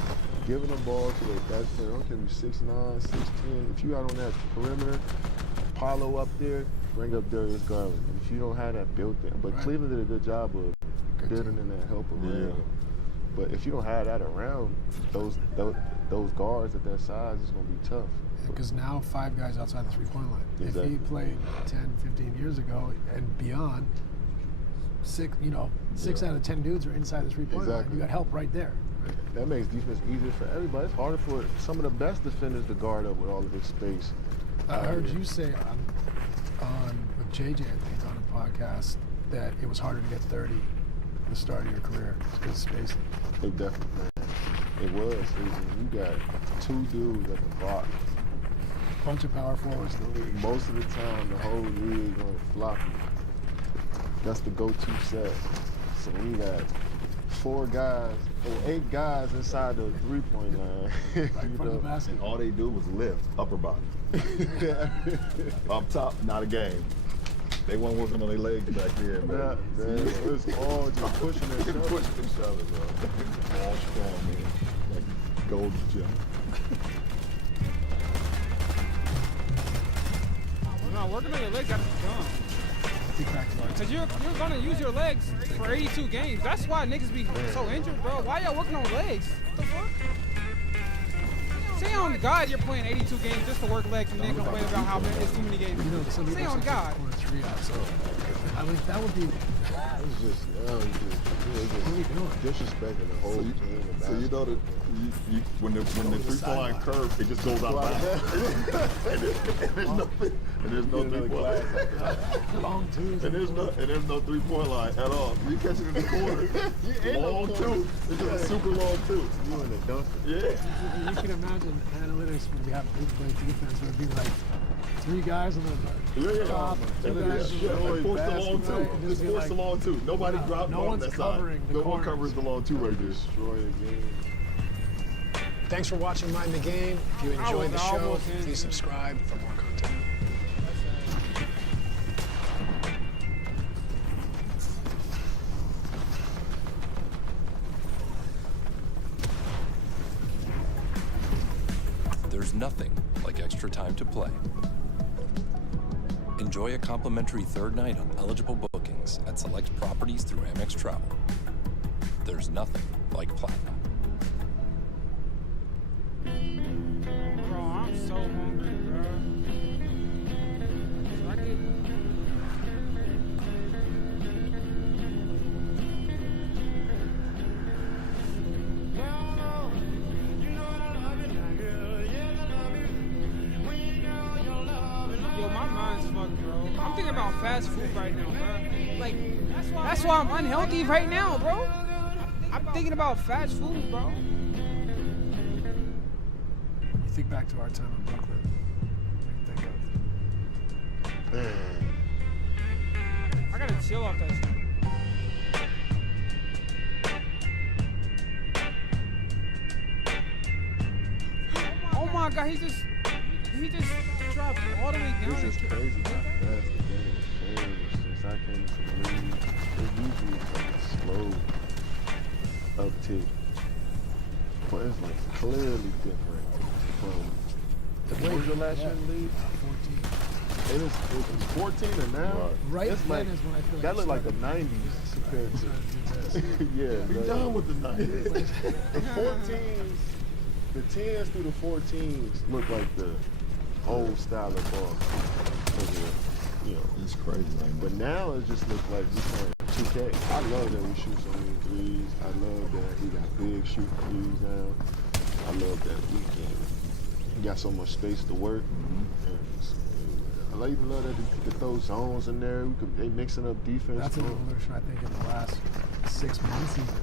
giving the ball to their best player. Okay, you 6'9", 6'10". If you out on that perimeter, Paolo up there, bring up Darius Garland. And if you don't have that built in, but Cleveland did a good job of building in that help around. Yeah. But if you don't have that around, those guards at that size, it's going to be tough. Because now 5 guys outside the 3-point line. Exactly. If he played 10, 15 years ago and beyond, 6 out of 10 dudes are inside the 3-point line. You got help right there. Right? That makes defense easier for everybody. It's harder for some of the best defenders to guard up with all of this space. I heard you say with JJ, I think, on a podcast, that it was harder to get 30 at the start of your career because of spacing? It definitely, man. It was. You got two dudes at the box. Bunch of power forwards in the league. Most of the time, the whole league going floppy. That's the go-to set. So when you got 4 guys or 8 guys inside the three-point line, Right you from the know, basket. And all they do was lift, upper body. Up top, not a game. They weren't working on their legs back there, man. It was all just pushing Pushing themselves. each other, bro. All strong, man. Like gold gym. No, working on your legs gotta be dumb. Cause you're gonna use your legs for 82 games. That's why niggas be so injured, bro. Why y'all working on legs? What the fuck? Say on God you're playing 82 games just to work legs and then complain about how it's too many games. You know, some Say people on say God. corner 3 out, so I mean that would be. It was just disrespecting the whole team. And So you know that when the three-point line curve, it just goes out loud. and there's no three-point line. Long twos. And there's no three-point line at all. You catch it in the corner. Long two. It's just a super long two. You in the dunker. Yeah. You can imagine analytics when we have big play defense would be like 3 guys on the top, 2 And then guys on yeah, the like force the long basket, two. right? And Just be force the long two. Nobody drops no on one's that covering side. the No one corners. covers the long two right there. Destroy the game. Thanks for watching Mind the Game. If you enjoyed the show, please subscribe for more content. There's nothing like extra time to play. Enjoy a complimentary third night on eligible bookings at select properties through Amex Travel. There's nothing like Platinum. Bro, I'm so hungry, bro. Should I get... Yo, my mind's fucked, bro. I'm thinking about fast food right now, bro. Like, that's why I'm unhealthy right now, bro. I'm thinking about fast food, bro. You think back to our time in Brooklyn. What do you think of? I gotta chill off that shit. Oh my god, he just dropped all the way down. This is crazy how fast the game has changed since I came to the league. It usually is like a slow uptick, but it's like clearly different from. When was your last year in the league? 14. It was 14 and now Right it's then like is when I feel like that it looked like the started. 90s compared to yeah. Be like, done with the 90s. the 14s, the 10s through the 14s look like the old style of ball. You know, It's crazy, man. but now it just looks like we playing 2K. I love that we shoot so many threes. I love that we got big shooting threes now. I love that we got so much space to work. And I even love that we could throw zones in there. They mixing up defense. That's an evolution, I think, in the last 6 months even.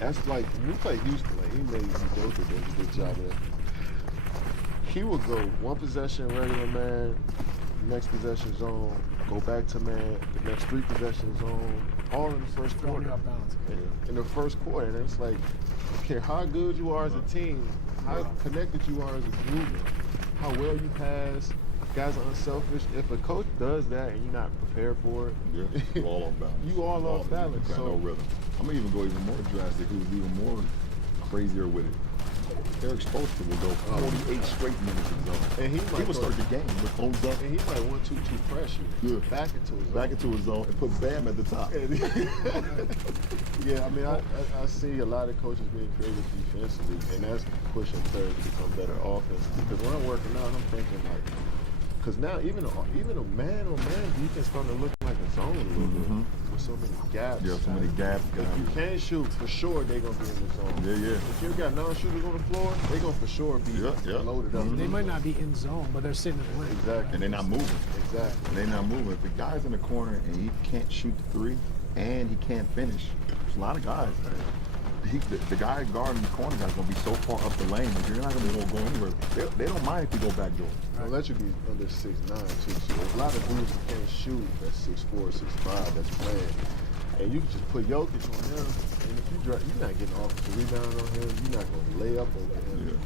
That's like when we played Houston. Like he made Udoka did a good job of that. He would go one possession regular man, next possession zone, go back to man, the next 3 possession zone, all in the first Throwing quarter. you off balance. In the first quarter, and it's like, I don't care how good you are as a team, how connected you are as a group, how well you pass. Guys are unselfish. If a coach does that and you're not prepared for it, Yeah, you're all off balance. You all off balance, You got no so- rhythm. I'm gonna even go even more drastic. Who's even more crazier with it? Eric Spoelstra will go 48 straight minutes in zone. and he He might will go- start the game with thumbs up, and he might 1-2-2 pressure back into his back into his zone, and put Bam at the top. Yeah, I mean, I see a lot of coaches being creative defensively, and that's pushing players to become better offensively. Because when I'm working out, I'm thinking like, Because now even a man-on-man defense starting to look like a zone a little bit with so many gaps. Yeah, so many gaps. If you can't shoot, for sure they're gonna be in the zone. Yeah. If you got non-shooters on the floor, they're gonna for sure be loaded up. They might not be in zone, but they're sitting in the lane. Exactly. And they're not moving. Exactly. And they're not moving. If the guy's in the corner and he can't shoot the three and he can't finish, there's a lot of guys. The guy guarding the corner guy's gonna be so far up the lane that you're not gonna be able to go anywhere. They don't mind if you go back door. They'll let you be under 6'9" too. So there's a lot of dudes who can't shoot that's 6'4", 6'5" that's playing. And you can just put Jokic on him, and if you're not getting offensive rebound on him, you're not gonna lay up over him.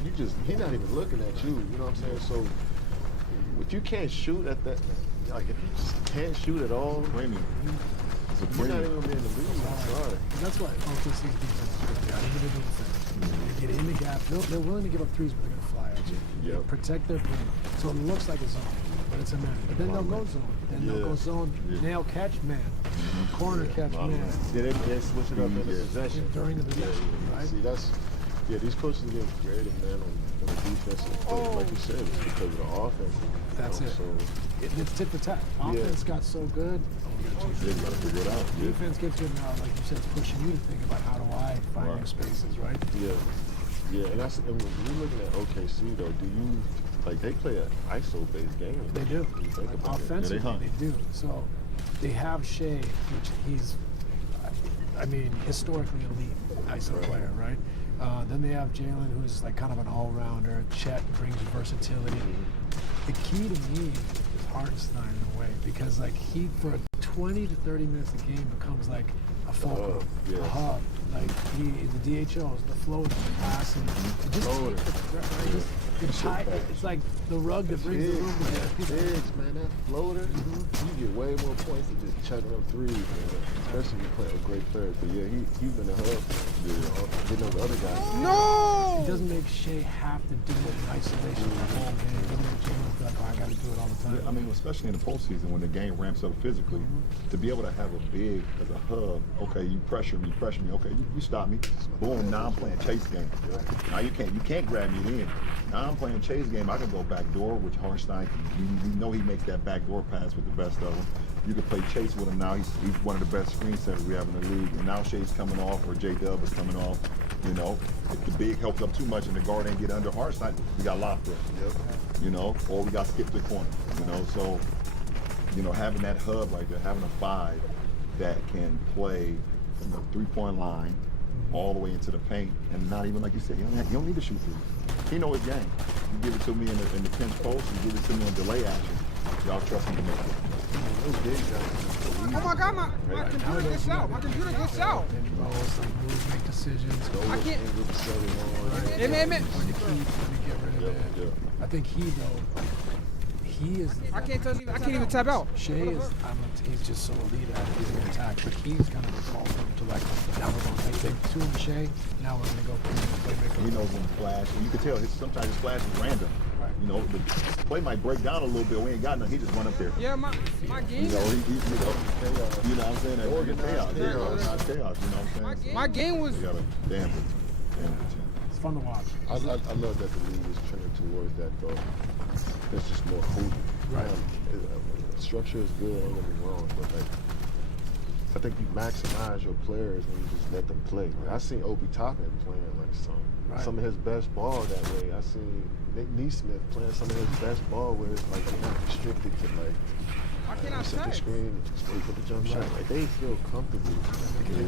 He's not even looking at you. You know what I'm saying? So if you can't shoot at that, like if you just can't shoot at all, Premium. It's a you're not premium. even gonna be in the league. I'm sorry. And that's why OKC's defense is good. They are individual defense. They get in the gap. They're willing to give up threes, but they're gonna fly at you. Yep. Protect their perimeter. So it looks like a zone, but it's a man. But then they'll go zone. Then they'll go zone. Nail catch man. Corner catch man. Yeah, they switch it up in the possession. During the possession, right? See, these coaches are getting creative, man, on the defensive. Like you said, it's because of the offense. That's it. So, It's tit for tat. Offense got so good. You gotta figure it out. Defense gets good now, like you said, it's pushing you to think about how do I find new spaces, right? yeah, and when you're looking at OKC though, do you like they play an ISO-based game? They do. When you think about it. Offensively, they do. So they have Shea, which he's, I mean, historically elite ISO player, right? Then they have Jalen, who's like kind of an all-rounder. Chet brings versatility. The key to me is Hartenstein in a way, because like he, for 20 to 30 minutes a game, becomes like a fulcrum, a hub. Like the DHOs, the floaters, the passing, it's like the rug that brings the room together. Bigs, man, that floater, you get way more points than just chucking up threes, man. Especially when you play with great players. But yeah, he's been the hub. Getting those other guys. No! It doesn't make Shea have to do it in isolation the whole game. It doesn't make Jalen feel like, oh, I got to do it all the time. I mean, especially in the postseason when the game ramps up physically, to be able to have a big as a hub. Okay, you pressure me. Okay, you stop me. Boom. Now I'm playing chase game. Now you can't grab me then. Now I'm playing chase game. I can go back door, which Hartenstein, you know he makes that back door pass with the best of them. You can play chase with him now. He's one of the best screen setters we have in the league. And now Shea's coming off, or J-Dub is coming off. You know, if the big helps up too much and the guard ain't get under Hartenstein, we got locked there. You know, or we got skipped to the corner. You know, so having that hub right there, having a five that can play from the three-point line all the way into the paint, and not even like you said, you don't need to shoot threes. He know his game. You give it to me in the pinch post, you give it to me in delay action. Y'all trust me to make it. Oh my God, my computer gets out. My computer gets out. Make decisions. I can't. I think he is. I can't even tap out. Shea is. He's just so elite at it. He's going to attack, but he's kind of default to like, now we're going to take two in Shea. Now we're going to go playmaker. He knows when to flash. And you can tell sometimes his flash is random. Right. You know, the play might break down a little bit. We ain't got nothing. He just run up there. Yeah, my game. You know, you know what I'm saying? That's chaos. It's not chaos. You know what I'm saying? My game was. You got a damn good chance. It's fun to watch. I love that the league is trending towards that though. It's just more hooping. Right. Structure is good, don't get me wrong, but like I think you maximize your players when you just let them play. Like, I seen Obi Toppin playing like some of his best ball that way. I seen Nick Neesmith playing some of his best ball where it's like you're not restricted to like set the screen, for the jump shot. Like they feel comfortable.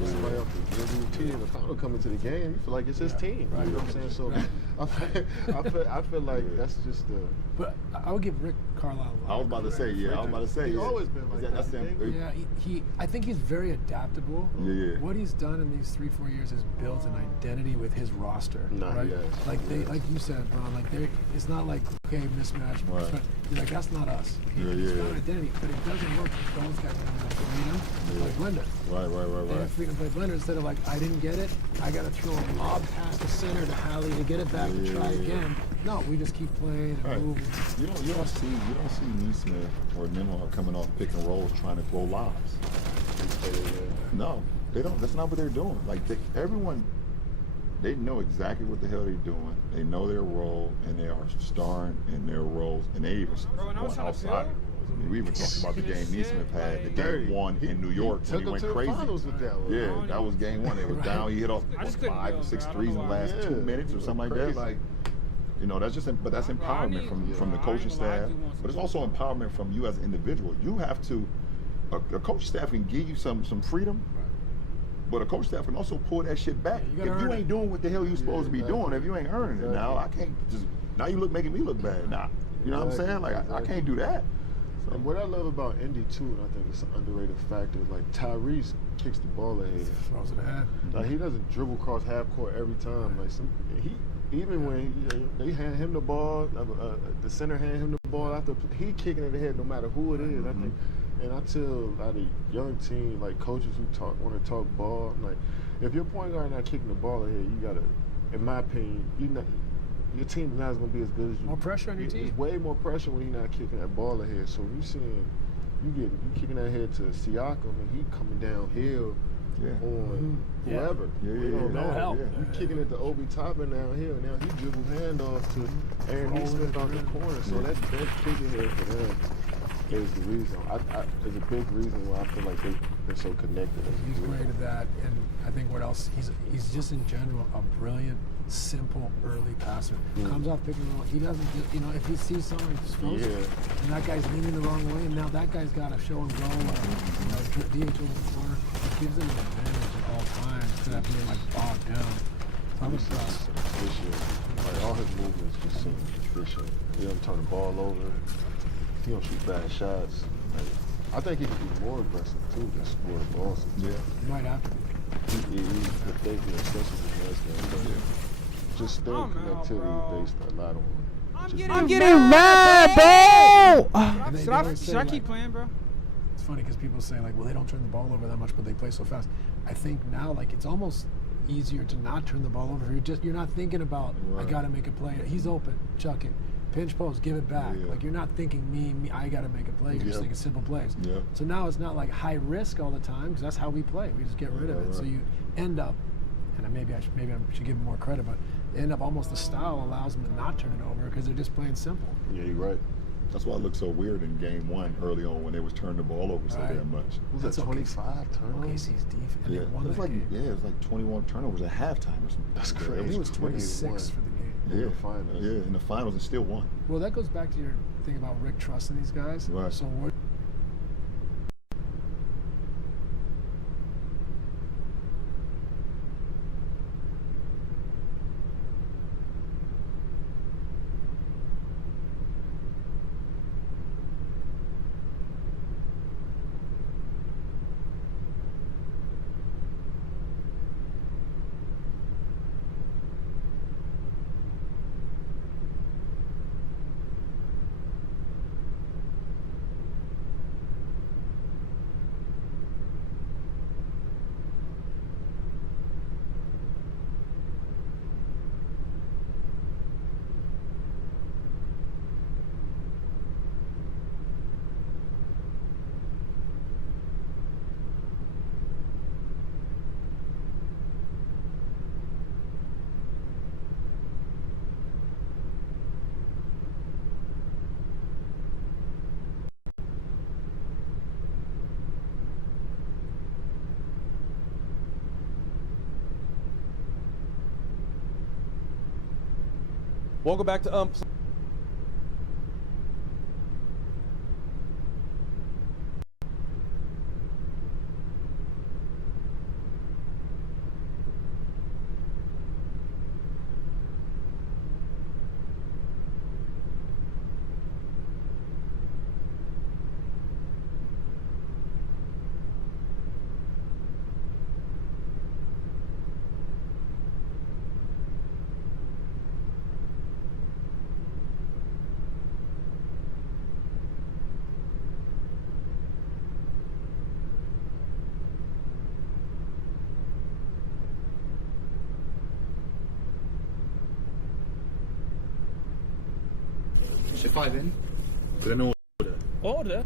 Somebody off the dribble team. If Conor coming to the game, you feel like it's his team. You know what I'm saying? So I feel like that's just the. But I would give Rick Carlisle a lot. I was about to say, He's always been like that. Yeah, I think he's very adaptable. Yeah. What he's done in these 3-4 years is built an identity with his roster. Right? Like like you said, Ron, like it's not like okay, mismatch. But you're like that's not us. He's got an identity, but it doesn't work if those guys have freedom. Like Blender. Right. They have freedom to play Blender instead of like I didn't get it, I got to throw a lob past the center to Hallie to get it back and try again. No, we just keep playing and moving. You don't see Neesmith or Nimrod coming off pick and rolls trying to throw lobs. No, they don't. That's not what they're doing. Like everyone they know exactly what the hell they're doing. They know their role, and they are starring in their roles, and they even Bro, and I was going trying to outside. feel- I mean, we even talked about the game Neesmith had, the Dirty. game one in New York when took he them went to the crazy. finals with that one. Yeah, that was game one. They was down. He hit off I just couldn't 5 or feel, 6 bro. I don't threes in know the why. last Yeah, 2 minutes or he something like went that. crazy. Like, you know, that's empowerment from the coaching staff, but it's also empowerment from you as an individual. You have to, a coach staff can give you some freedom, but a coach staff can also pull that shit back. Yeah, If you ain't doing what the hell you supposed to be doing, if you ain't earning it, now I can't just, now you making me look bad. Now, you know what I'm saying? Like, I can't do that. So. And what I love about Indy too, and I think it's an underrated factor, like Tyrese kicks the ball ahead. Throws it ahead. Like he doesn't dribble across half court every time. Like even when they hand him the ball, the center hand him the ball after he kicking it ahead no matter who it is. I think, and I tell a lot of young team like coaches who want to talk ball, like if your point guard not kicking the ball ahead, you gotta, in my opinion, your team's not going to be as good as you. More pressure on your team. There's way more pressure when you're not kicking that ball ahead. So you seeing you kicking that head to Siakam and he coming downhill on whoever. No help. You kicking it to Obi Toppin downhill. Now he dribbles handoff to Aaron Neesmith out the corner. So that kicking head for them is the reason. Is a big reason why I feel like they're so connected. He's great at that, and I think what else? He's just in general a brilliant, simple early passer. Comes off pick and roll. He doesn't, if he sees someone supposed to, and that guy's leaning the wrong way, and now that guy's got to show and go. DH over the corner. It gives him an advantage at all times instead of being like bogged down. I'm impressed. Like all his movements just seem efficient. He doesn't turn the ball over. He don't shoot bad shots. Like, I think he can be more aggressive too than score balls. Yeah. He might have to be. Especially in this game. Just still connectivity based a lot on. I'm getting mad, bro. Should I keep playing, bro? It's funny because people say like, well, they don't turn the ball over that much, but they play so fast. I think now like it's almost easier to not turn the ball over. You're not thinking about I got to make a play. He's open, chuck it. Pinch post, give it back. Like you're not thinking me. I got to make a play. You're just thinking simple plays. So now it's not like high risk all the time because that's how we play. We just get rid of it. So you end up, and maybe I should give them more credit, but end up almost the style allows them to not turn it over because they're just playing simple. Yeah, you're right. That's why it looked so weird in game one early on when they was turning the ball over so damn much. Was that 25 turnovers? OKC's defense. And they won it was that game. it was like 21 turnovers at halftime or something. That's crazy. I think it was 26 for the game. In the finals. Yeah, in the finals and still won. Well, that goes back to your thing about Rick trusting these guys. Right. So what? Welcome back to Should 5 in? Did I know order?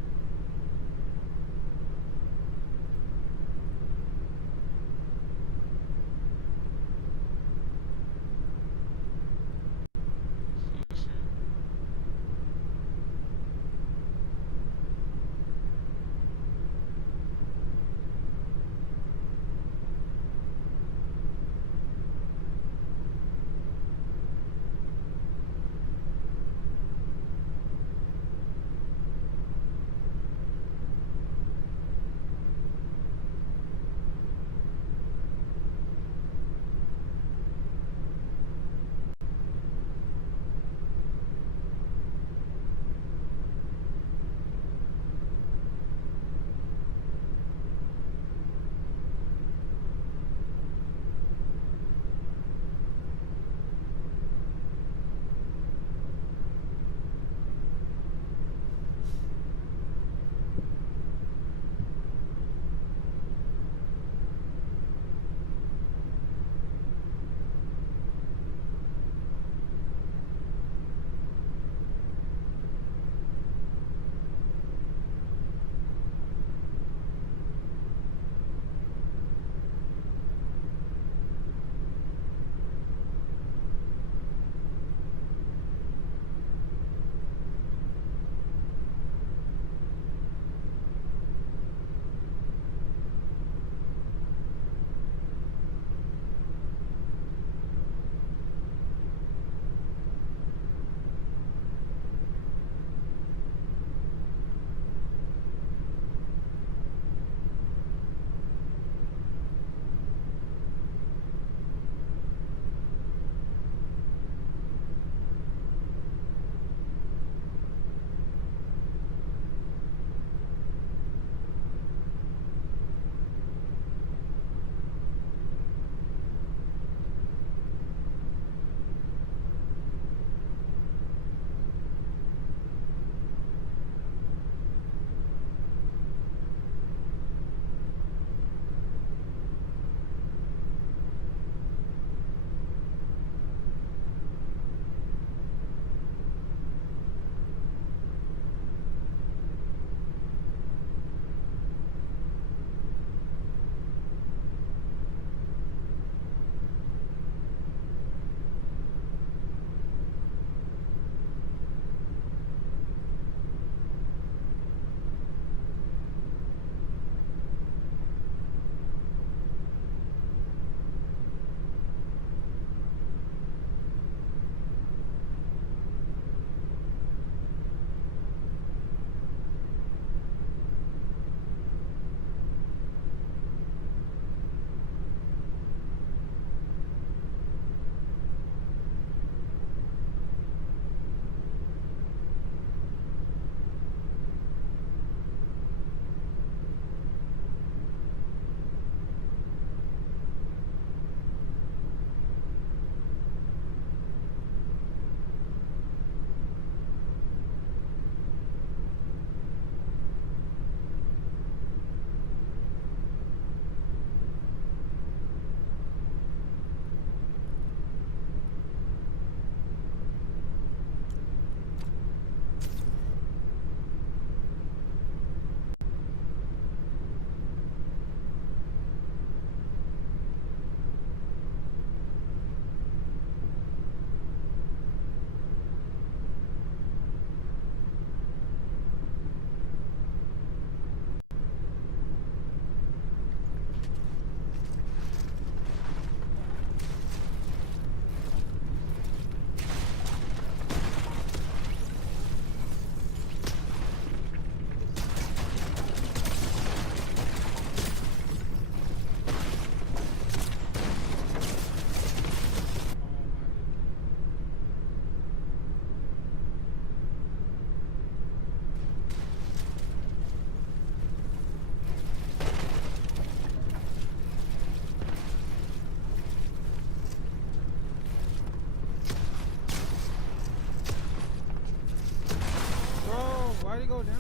Why'd he go down?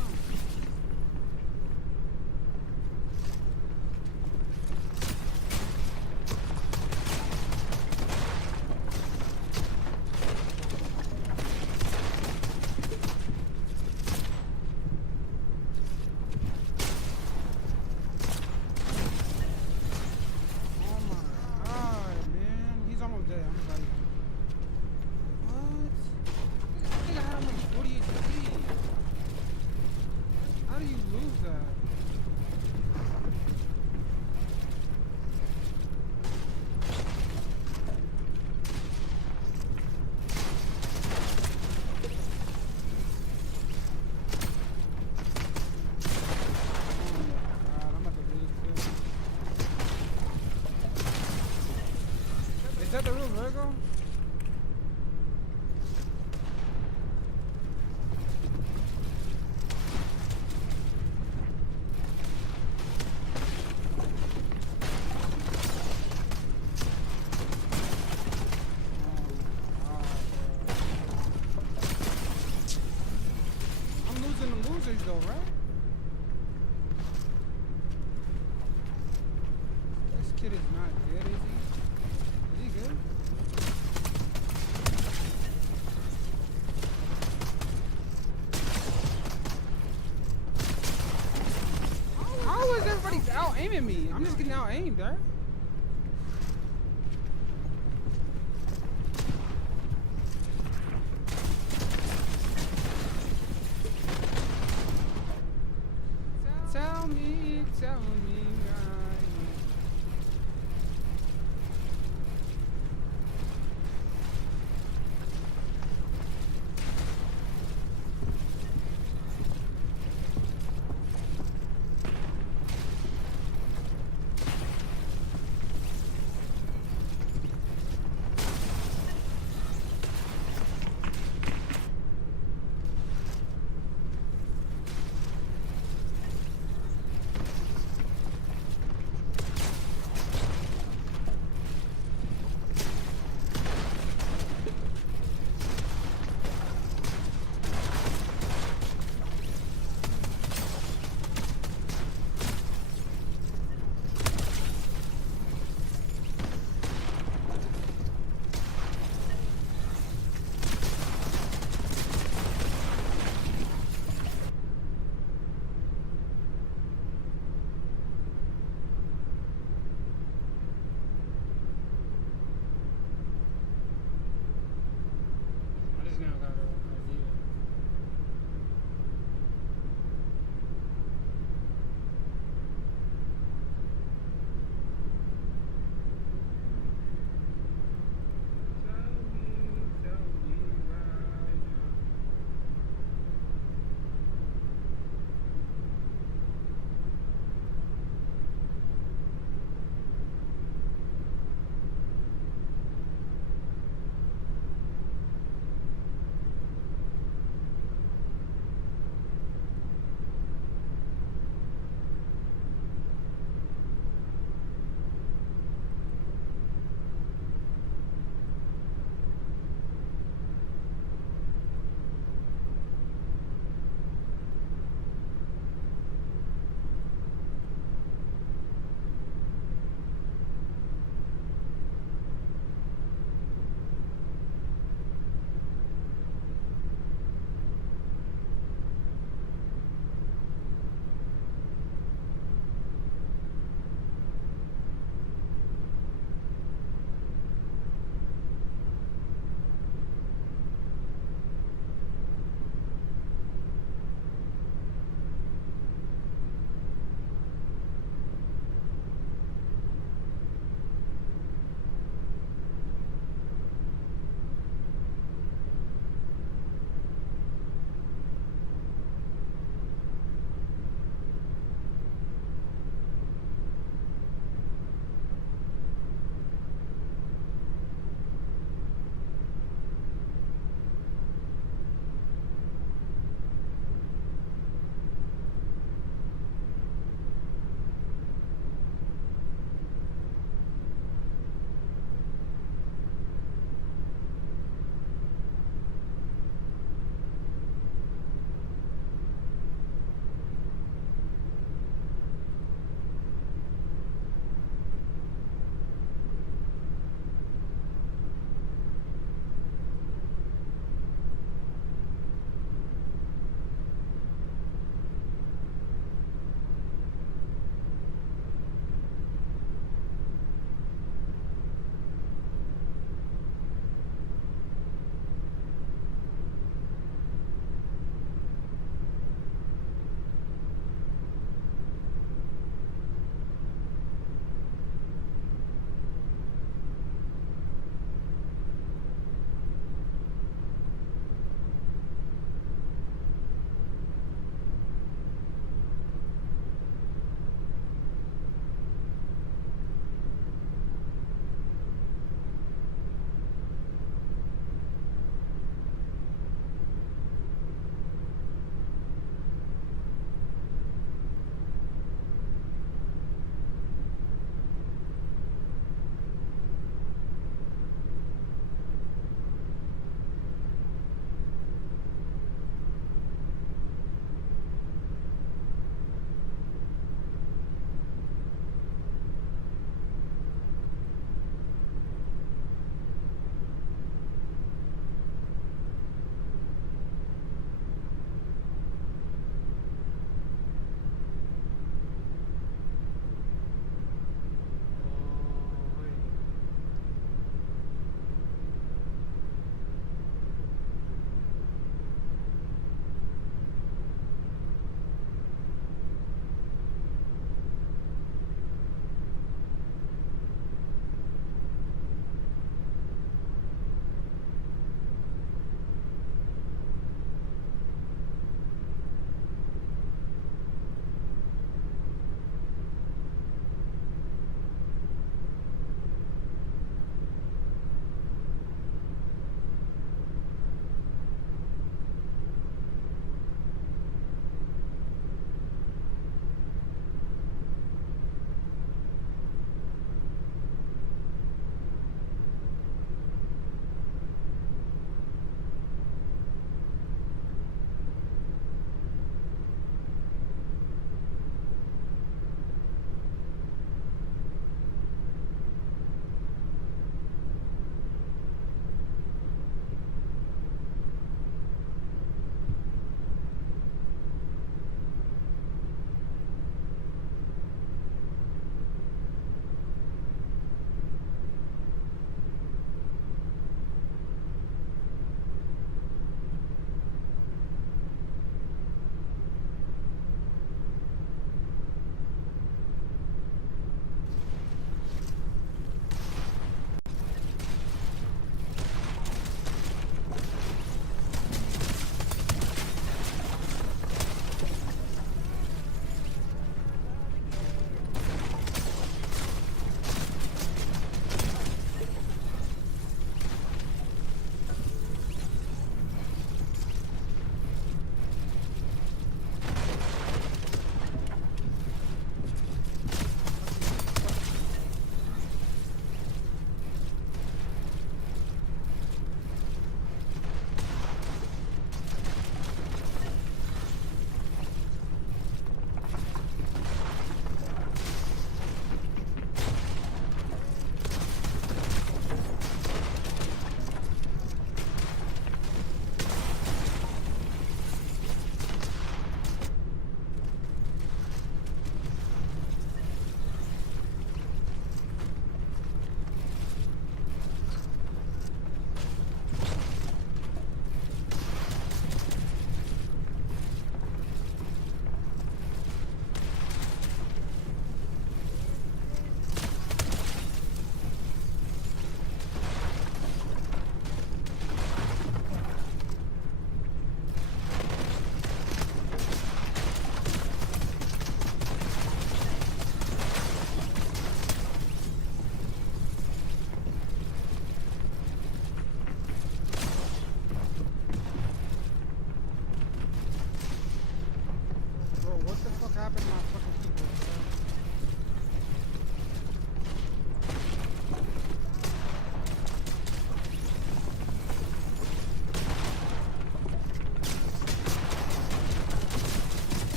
Oh my god, man. He's almost dead. I'm like, what? I think I had him like 48 HP. How do you lose that? Oh my god, I'm about to lose this. Is that the real Virgo? I'm losing the losers though, right? This kid is not good, is he? Is he good? How is everybody out aiming me? I'm just getting out aimed, right? Tell me, What the fuck happened to my fucking keyboard, bro?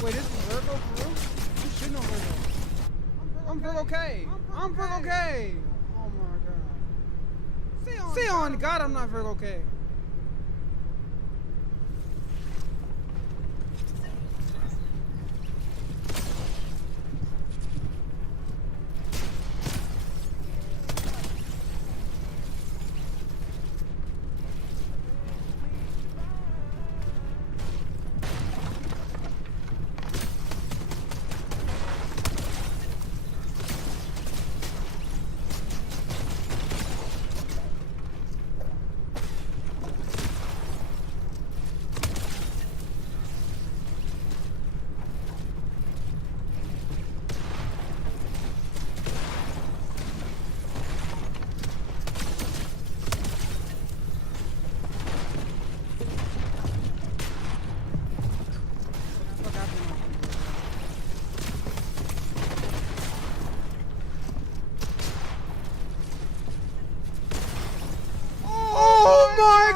Wait, this is Virgo for real? You shouldn't know Virgo. I'm Virgo K. I'm Virgo K. Oh my god. Say on God I'm not Virgo K.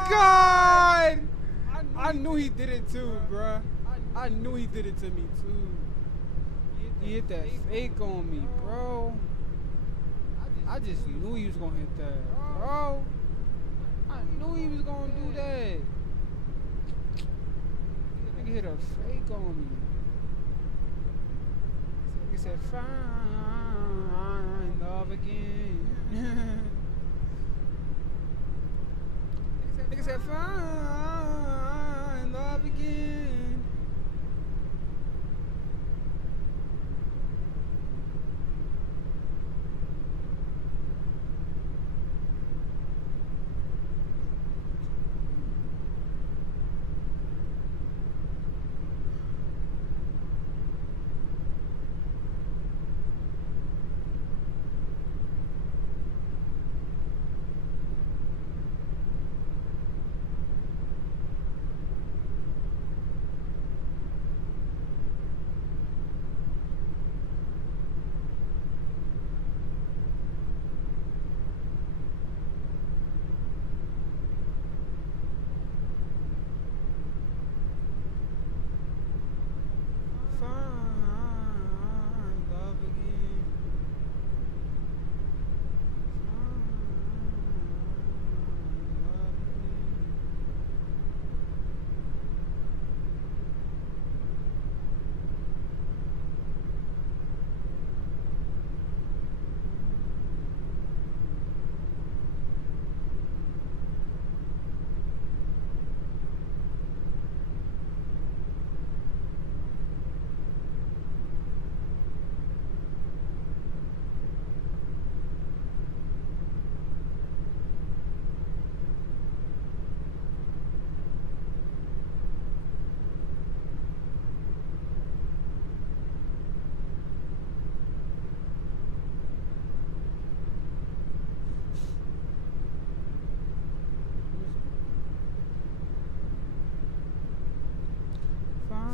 God! I knew he did it too, bruh. I knew he did it to me too. He hit that fake on me, bro. I just knew he was gonna hit that, bro. I knew he was gonna do that. Nigga hit a fake on me. He said, find love again. Nigga said, find love again.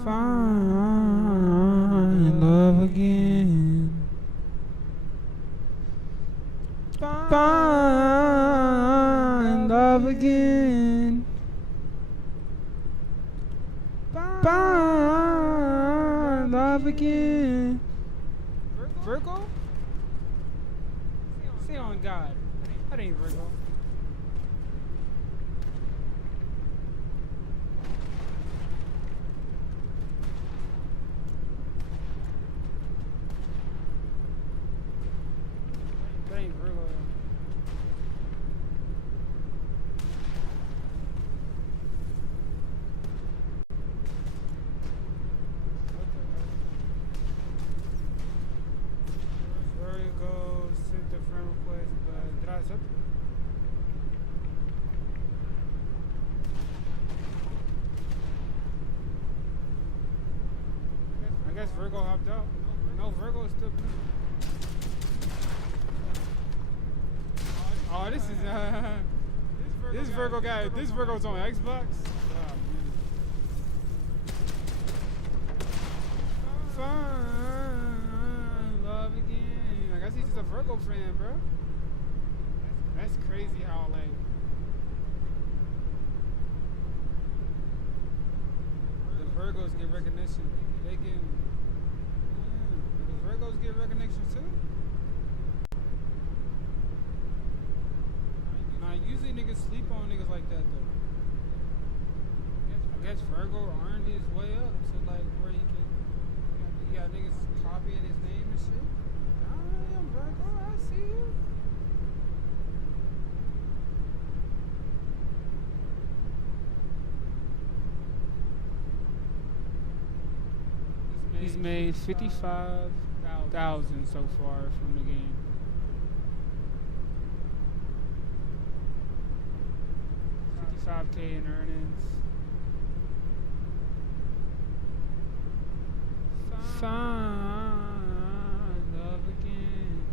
Find love again. Find love again. Find love again. Virgo? Say on God. That ain't Virgo. That ain't Virgo. dropped out. No, Virgo is still playing. Oh, this is this Virgo guy. This Virgo's on Xbox. Find love again. I guess he's just a Virgo fan, bro. That's crazy how like the Virgos get recognition. They get the Virgos get recognition too. Nah, usually niggas sleep on niggas like that though. I guess Virgo earned his way up to like where he got niggas copying his name and shit. Damn, Virgo, I see you. He's made 55,000 so far from the game. $55K in earnings. Find love again.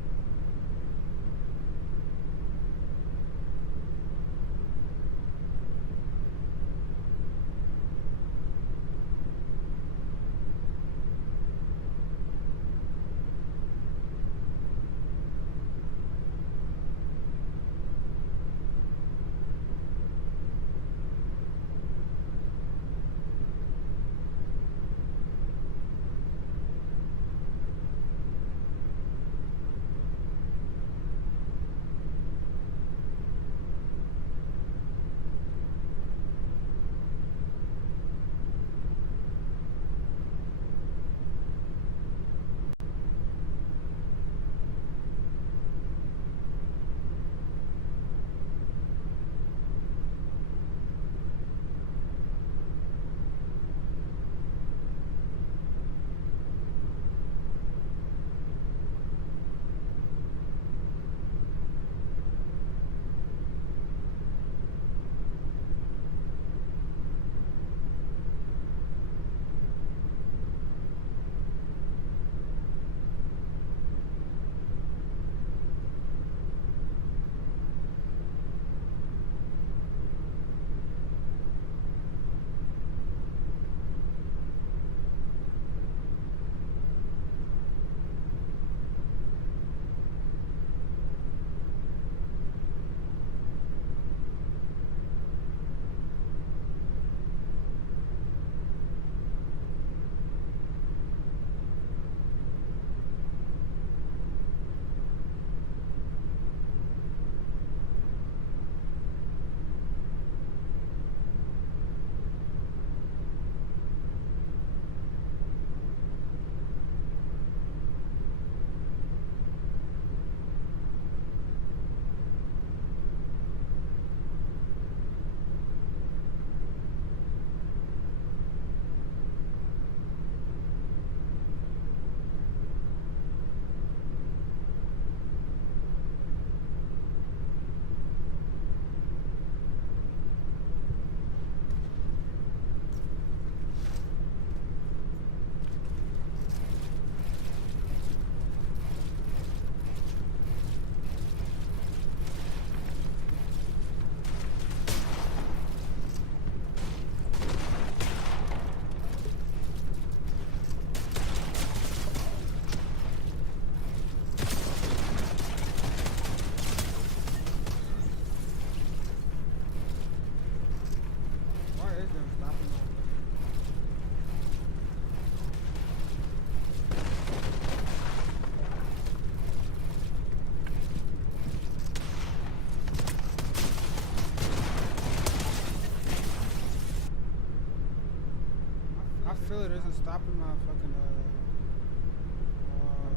feel it isn't stopping my fucking,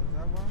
is that wrong?